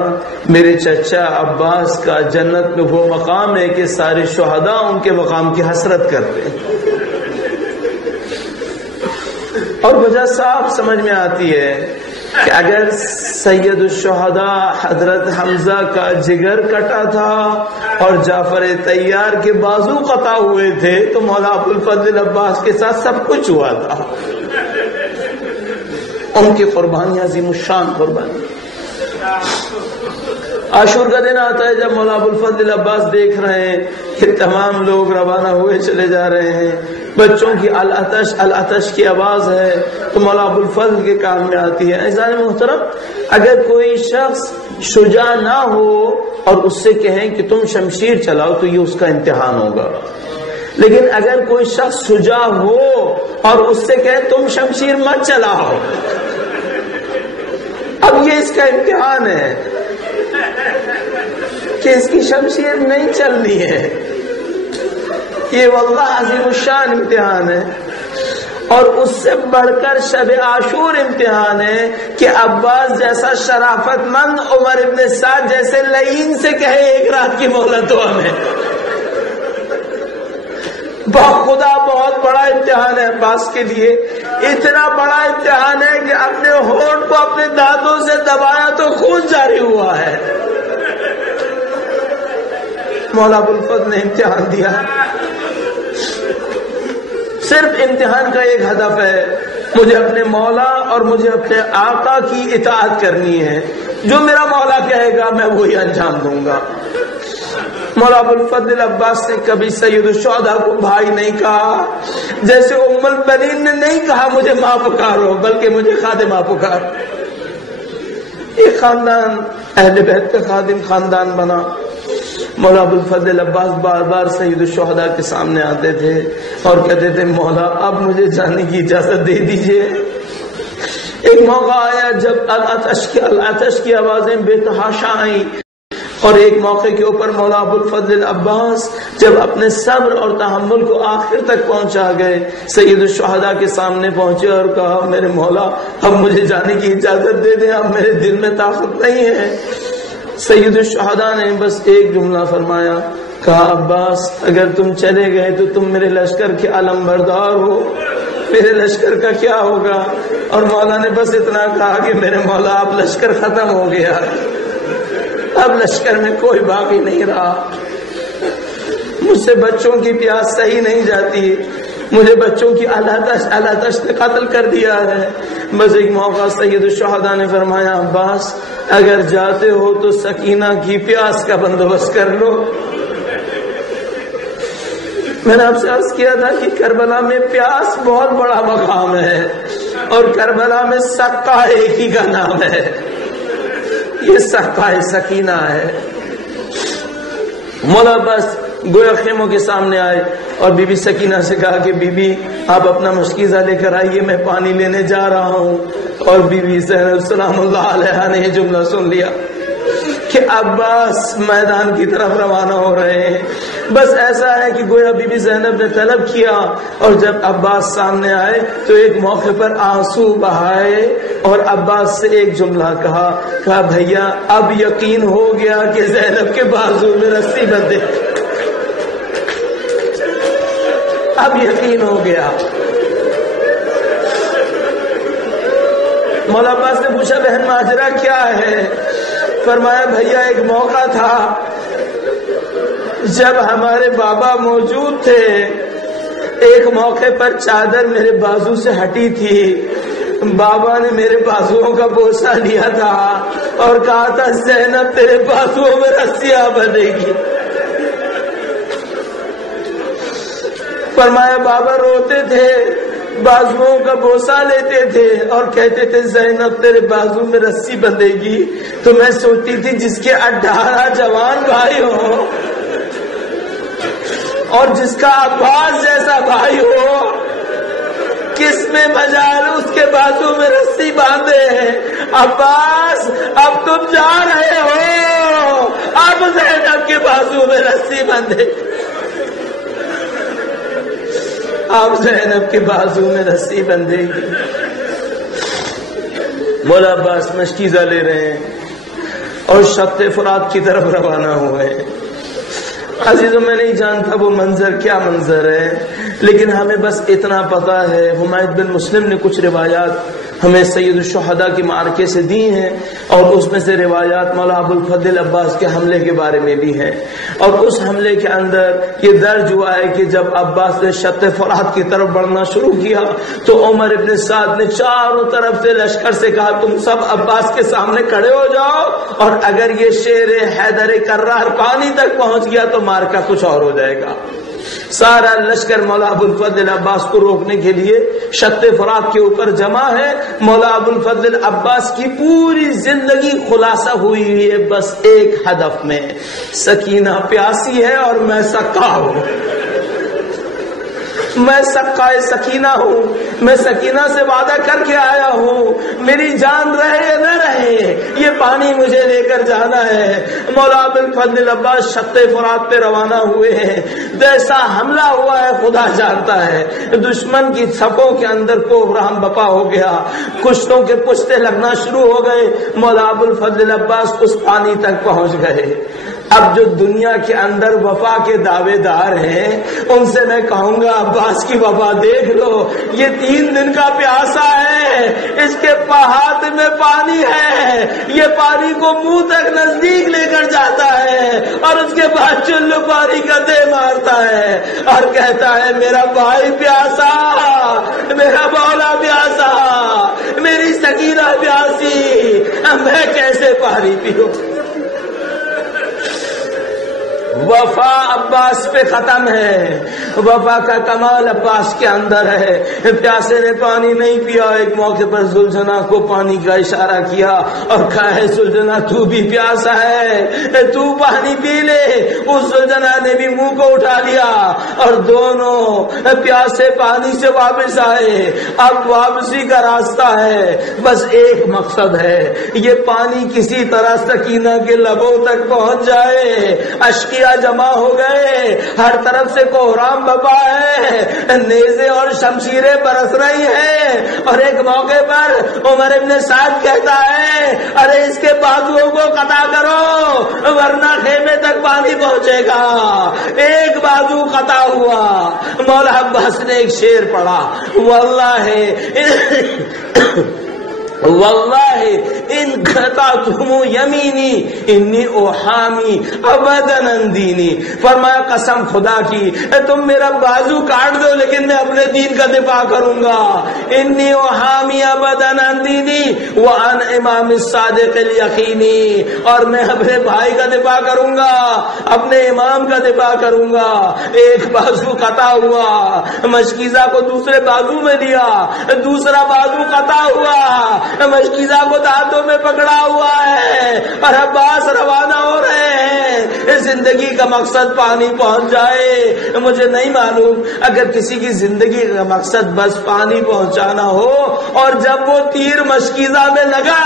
میرے چچا عباس کا جنت میں وہ مقام ہے کہ سارے شہداء ان کے مقام کی حسرت کرتے ہیں. اور وجہ صاف سمجھ میں آتی ہے کہ اگر سید الشہداء حضرت حمزہ کا جگر کٹا تھا اور جعفر طیار کے بازو قطع ہوئے تھے تو مولا ابو الفضل عباس کے ساتھ سب کچھ ہوا تھا. ان کی قربانی عظیم الشان قربانی. عاشور کا دن آتا ہے جب مولا ابو الفضل عباس دیکھ رہے ہیں کہ تمام لوگ روانہ ہوئے چلے جا رہے ہیں, بچوں کی العطش العطش کی آواز ہے تو مولا ابو الفضل کے کام میں آتی ہے. عزیزان محترم, اگر کوئی شخص شجاع نہ ہو اور اس سے کہیں کہ تم شمشیر چلاؤ تو یہ اس کا امتحان ہوگا, لیکن اگر کوئی شخص شجاع ہو اور اس سے کہے تم شمشیر مت چلاؤ, اب یہ اس کا امتحان ہے کہ اس کی شمشیر نہیں چلنی ہے. یہ واللہ عظیم الشان امتحان ہے. اور اس سے بڑھ کر شب عاشور امتحان ہے کہ عباس جیسا شرافت مند عمر ابن سعد جیسے لعین سے کہے ایک رات کی مہلت دو ہمیں. خدا بہت بڑا امتحان ہے عباس کے لیے. اتنا بڑا امتحان ہے کہ اپنے ہونٹ کو اپنے دانتوں سے دبایا تو خون جاری ہوا ہے. مولا ابو الفضل نے امتحان دیا. صرف امتحان کا ایک ہدف ہے, مجھے اپنے مولا اور مجھے اپنے آقا کی اطاعت کرنی ہے. جو میرا مولا کہے گا میں وہی انجام دوں گا. مولا ابو الفضل عباس نے کبھی سید الشہداء کو بھائی نہیں کہا, جیسے ام البنین نے نہیں کہا مجھے ماں پکارو, بلکہ مجھے خادمہ پکار. ایک خاندان اہل بیت کا خادم خاندان بنا. مولا ابو الفضل عباس بار بار سید الشہداء کے سامنے آتے تھے اور کہتے تھے مولا اب مجھے جانے کی اجازت دے دیجئے. ایک موقع آیا جب العطش کی آوازیں بے تحاشا آئیں, اور ایک موقع کے اوپر مولا ابو الفضل عباس جب اپنے صبر اور تحمل کو آخر تک پہنچا گئے, سید الشہداء کے سامنے پہنچے اور کہا میرے مولا اب مجھے جانے کی اجازت دے دیں, اب میرے دل میں طاقت نہیں ہے. سید الشہداء نے بس ایک جملہ فرمایا, کہا عباس اگر تم چلے گئے تو تم میرے لشکر کے علم بردار ہو, میرے لشکر کا کیا ہوگا؟ اور مولا نے بس اتنا کہا کہ میرے مولا اب لشکر ختم ہو گیا, اب لشکر میں کوئی باقی نہیں رہا. مجھ سے بچوں کی پیاس صحیح نہیں جاتی, مجھے بچوں کی العطش نے قتل کر دیا ہے. بس ایک موقع سید الشہداء نے فرمایا عباس اگر جاتے ہو تو سکینہ کی پیاس کا بندوبست کر لو. میں نے آپ سے عرض کیا تھا کہ کربلا میں پیاس بہت بڑا مقام ہے, اور کربلا میں سقا ایک ہی کا نام ہے, یہ سقا سکینہ ہے. مولا بس گویا خیموں کے سامنے آئے اور بی بی سکینہ سے کہا کہ بی بی آپ اپنا مشکیزہ لے کر آئیے, میں پانی لینے جا رہا ہوں. اور بی بی زینب سلام اللہ علیہا نے یہ جملہ سن لیا کہ عباس میدان کی طرف روانہ ہو رہے ہیں. بس ایسا ہے کہ گویا بی بی زینب نے طلب کیا, اور جب عباس سامنے آئے تو ایک موقع پر آنسو بہائے اور عباس سے ایک جملہ کہا بھیا اب یقین ہو گیا کہ زینب کے بازو میں رسی بندھے, اب یقین ہو گیا. مولا عباس نے پوچھا بہن ماجرا کیا ہے؟ فرمایا بھیا ایک موقع تھا جب ہمارے بابا موجود تھے, ایک موقع پر چادر میرے بازو سے ہٹی تھی, بابا نے میرے بازوؤں کا بوسہ لیا تھا اور کہا تھا زینب تیرے بازوؤں میں رسیاں بندھے گی. فرمایا بابا روتے تھے, بازوؤں کا بوسہ لیتے تھے اور کہتے تھے زینب تیرے بازو میں رسی بندھے گی. تو میں سوچتی تھی جس کے 18 جوان بھائی ہو اور جس کا عباس جیسا بھائی ہو, کس میں مجال اس کے بازو میں رسی باندھے ہیں. عباس اب تم جا رہے ہو, اب کے بازو میں رسی بندھے، آپ زینب کے بازو میں رسی بندھے گی۔ مولا عباس مشکیزہ لے رہے ہیں اور شط فرات کی طرف روانہ ہوئے ہیں۔ عزیزوں میں نہیں جانتا وہ منظر کیا منظر ہے، لیکن ہمیں بس اتنا پتا ہے، حمید بن مسلم نے کچھ روایات ہمیں سید الشہداء کی معرکے سے دی ہیں، اور اس میں سے روایات مولا ابو الفضل عباس کے حملے کے بارے میں بھی ہیں، اور اس حملے کے اندر یہ درج ہوا ہے کہ جب عباس نے شط فرات کی طرف بڑھنا شروع کیا تو عمر ابن سعد نے چاروں طرف سے لشکر سے کہا تم سب عباس کے سامنے کھڑے ہو جاؤ، اور اگر یہ شیر حیدر کرار پانی تک پہنچ گیا تو مارکا کچھ اور ہو جائے گا۔ سارا لشکر مولا ابو الفضل عباس کو روکنے کے لیے شط فرات کے اوپر جمع ہے۔ مولا ابو الفضل عباس کی پوری زندگی خلاصہ ہوئی ہے بس ایک ہدف میں، سکینہ پیاسی ہے اور میں سقا ہوں، میں سقائے سکینہ ہوں، میں سکینہ سے وعدہ کر کے آیا ہوں، میری جان رہے یا نہ رہے یہ پانی مجھے لے کر جانا ہے۔ مولا ابو الفضل عباس شط فرات پہ روانہ ہوئے ہیں، جیسا حملہ ہوا ہے خدا جانتا ہے، دشمن کی صفوں کے اندر کوہرام بپا ہو گیا، کشتوں کے پشتے لگنا شروع ہو گئے۔ مولا ابو الفضل عباس اس پانی تک پہنچ گئے۔ اب جو دنیا کے اندر وفا کے دعوے دار ہیں ان سے میں کہوں گا عباس کی وفا دیکھ لو، یہ 3 دن کا پیاسا ہے، اس کے ہاتھ میں پانی ہے، یہ پانی کو منہ تک نزدیک لے کر جاتا ہے، اور اس کے بعد چلو پانی کا دے مارتا ہے اور کہتا ہے میرا بھائی پیاسا، میرا مولا پیاسا، میری سکینہ پیاسی، میں کیسے پانی پیوں۔ وفا عباس پہ ختم ہے، وفا کا کمال عباس کے اندر ہے۔ پیاسے نے پانی نہیں پیا، ایک موقع پر زلجھنا کو پانی کا اشارہ کیا اور کہا ہے زلجھنا تو بھی پیاسا ہے، تو پانی پی لے۔ اس زلجھنا نے بھی منہ کو اٹھا لیا اور دونوں پیاسے پانی سے واپس آئے۔ اب واپسی کا راستہ ہے، بس ایک مقصد ہے، یہ پانی کسی طرح سکینہ کے لبوں تک پہنچ جائے۔ اشقیہ جمع ہو گئے، ہر طرف سے کوہرام بپا ہے، نیزے اور شمشیریں برس رہی ہیں، اور ایک موقع پر عمر ابن سعد کہتا ہے ارے اس کے بازوؤں کو قطع کرو ورنہ خیمے تک پانی پہنچے گا۔ ایک بازو قطع ہوا، مولا عباس نے ایک شعر پڑھا، واللہ واللہ ان قطعتم یمینی انی احامی ابدا عن دینی، فرمایا قسم خدا کی تم میرا بازو کاٹ دو لیکن میں اپنے دین کا دفاع کروں گا۔ انی احامی ابدا عن دینی وعن امام الصادق الیقینی، اور میں اپنے بھائی کا دفاع کروں گا، اپنے امام کا دفاع کروں گا۔ ایک بازو قطع ہوا، مشکیزہ کو دوسرے بازو میں دیا، دوسرا بازو قطع ہوا، مشکیزہ کو دانتوں میں پکڑا ہوا ہے، اور عباس روانہ ہو رہے ہیں۔ زندگی کا مقصد پانی پہنچ جائے، مجھے نہیں معلوم اگر کسی کی زندگی کا مقصد بس پانی پہنچانا ہو، اور جب وہ تیر مشکیزہ میں لگا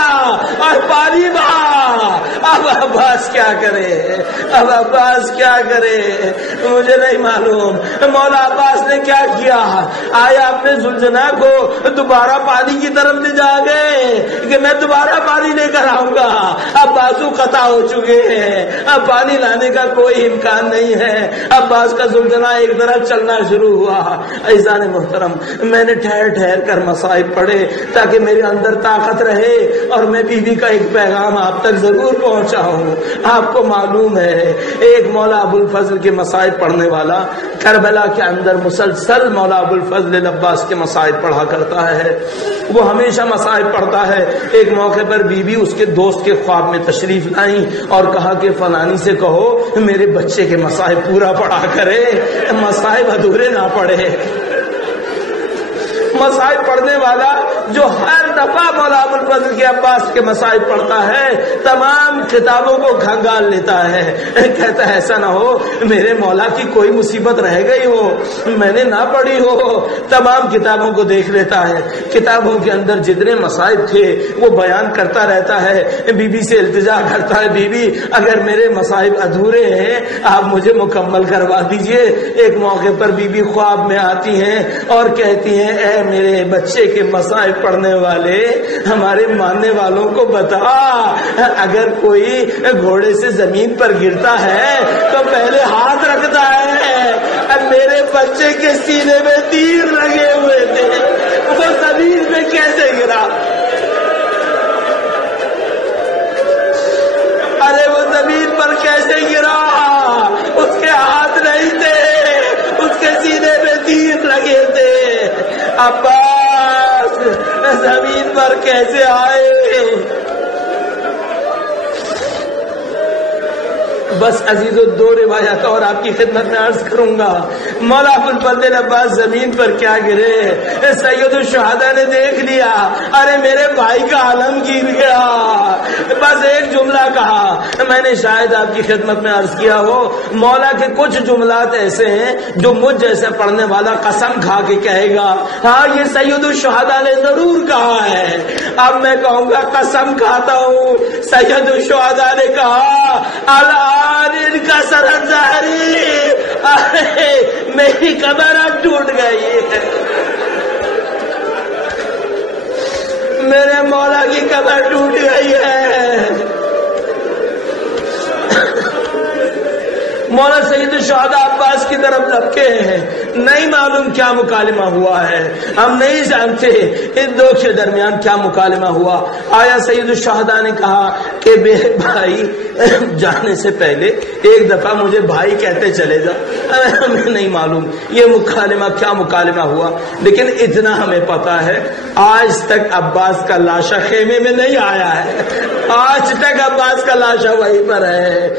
اور پانی بہا، اب عباس کیا کرے، اب عباس کیا کرے مجھے نہیں معلوم۔ مولا عباس نے کیا کیا، آیا اپنے زلجھنا کو دوبارہ پانی کی طرف لے جا گئے کہ میں دوبارہ پانی لے کر آؤں گا، اب بازو قطع ہو چکے ہیں، اب پانی لانے کا کوئی امکان نہیں ہے۔ عباس کا زلجھنا ایک طرف چلنا شروع ہوا۔ عزیزان محترم، میں نے ٹھہر ٹھہر کر مصائب پڑھے تاکہ میرے اندر طاقت رہے اور میں بیوی کا ایک پیغام آپ تک ضرور پہنچاؤں۔ آپ کو معلوم ہے ایک مولا ابو الفضل کے مصائب پڑھنے والا کربلا کے اندر مسلسل مولا ابو الفضل عباس کے مصائب پڑھا کرتا ہے، وہ ہمیشہ مصائب پڑھتا ہے۔ ایک موقع پر بیوی اس کے دوست کے خواب میں تشریف لائیں اور کہا کہ فلانی سے کہو میرے بچے کے مصائب پورا پڑھا کرے، مصائب ادھورے نہ پڑھے۔ مصائب پڑھنے والا جو ہر دفعہ مولا ابو الفضل کے عباس کے مصائب پڑھتا ہے، تمام کتابوں کو کھنگال لیتا ہے، کہتا ہے ایسا نہ ہو میرے مولا کی کوئی مصیبت رہ گئی ہو، میں نے نہ پڑھی ہو۔ تمام کتابوں کو دیکھ لیتا ہے، کتابوں کے اندر جتنے مصائب تھے وہ بیان کرتا رہتا ہے، بی بی سے التجا کرتا ہے، بی بی اگر میرے مصائب ادھورے ہیں آپ مجھے مکمل کروا دیجئے۔ ایک موقع پر بی بی خواب میں آتی ہیں اور کہتی ہیں اے میرے بچے کے مصائب پڑھنے والے، ہمارے ماننے والوں کو بتا، اگر کوئی گھوڑے سے زمین پر گرتا ہے تو پہلے ہاتھ رکھتا ہے، میرے بچے کے سینے میں تیر لگے ہوئے تھے، وہ زمین میں کیسے گرا؟ ارے وہ زمین پر کیسے گرا؟ اس کے ہاتھ نہیں تھے، اس کے سینے میں تیر لگے تھے۔ عباس زمین پر کیسے آئے؟ بس عزیزو دو روایات اور آپ کی خدمت میں عرض کروں گا۔ مولا ابوالفضل عباس زمین پر کیا گرے؟ سید الشہداء نے دیکھ لیا، ارے میرے بھائی کا علم گر گیا، بس ایک جملہ کہا۔ میں نے شاید آپ کی خدمت میں عرض کیا ہو، مولا کے کچھ جملات ایسے ہیں جو مجھ جیسے پڑھنے والا قسم کھا کے کہے گا ہاں یہ سید الشہداء نے ضرور کہا ہے۔ اب میں کہوں گا قسم کھاتا ہوں، سید الشہداء نے کہا ان کا سرحد ظاہری، میری کمر اب ٹوٹ گئی ہے، میرے مولا کی کمر ٹوٹ گئی ہے۔ مولا سید الشہداء عباس کی طرف لپکے ہیں، نہیں معلوم کیا مکالمہ ہوا ہے، ہم نہیں جانتے ان دو کے درمیان کیا مکالمہ ہوا۔ آیا سید الشہداء نے کہا کہ بے بھائی جانے سے پہلے ایک دفعہ مجھے بھائی کہتے چلے جا، ہمیں نہیں معلوم یہ مکالمہ کیا مکالمہ ہوا، لیکن اتنا ہمیں پتا ہے آج تک عباس کا لاشا خیمے میں نہیں آیا ہے، آج تک عباس کا لاشا وہیں پر ہے۔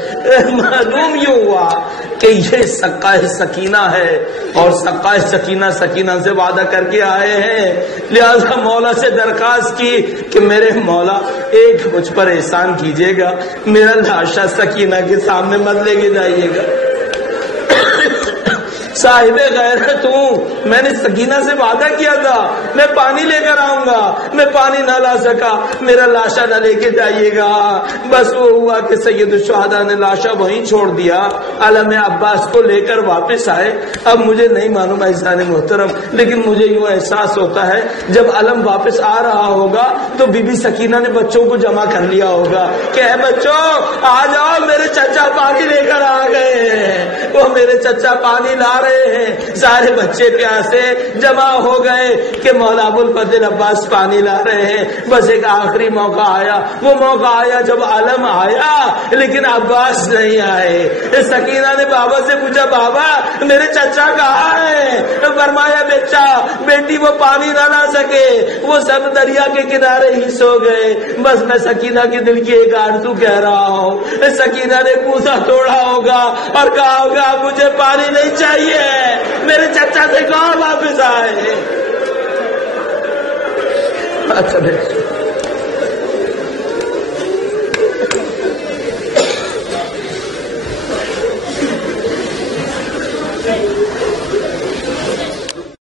معلوم یہ ہوا کہ یہ سقائے سکینہ ہے اور سقائے سکینہ سے وعدہ کر کے آئے ہیں، لہذا مولا سے درخواست کی کہ میرے مولا ایک مجھ پر احسان کیجیے گا، میرا لاشا سکینہ کے سامنے مت لے کے جائیے گا۔ صاحب غیرت ہوں، میں نے سکینہ سے وعدہ کیا تھا میں پانی لے کر آؤں گا، میں پانی نہ لا سکا، میرا لاشا نہ لے کے جائیے گا۔ بس وہ ہوا کہ سید الشہداء نے لاشا وہیں چھوڑ دیا، علم عباس کو لے کر واپس آئے۔ اب مجھے نہیں معلوم عزیزان محترم، لیکن مجھے یوں احساس ہوتا ہے جب علم واپس آ رہا ہوگا تو بی بی سکینہ نے بچوں کو جمع کر لیا ہوگا کہ اے بچوں آ جاؤ، میرے چچا پانی لے کر آ گئے ہیں، وہ میرے چچا پانی لا رہے ہیں۔ سارے بچے پیاسے جمع ہو گئے کہ مولا ابوالفضل عباس پانی لا رہے ہیں۔ بس ایک آخری موقع آیا، وہ موقع آیا جب علم آیا لیکن عباس نہیں آئے۔ سکینہ نے بابا سے پوچھا بابا میرے چچا کہاں ہے؟ فرمایا بیٹا بیٹی وہ پانی نہ لا سکے، وہ سب دریا کے کنارے ہی سو گئے۔ بس میں سکینہ کے دل کی ایک آرزو کہہ رہا ہوں، سکینہ نے کوسا توڑا ہوگا اور کہا ہوگا مجھے پانی نہیں چاہیے، میرے چچا سے کہاں واپس آئے۔ اچھا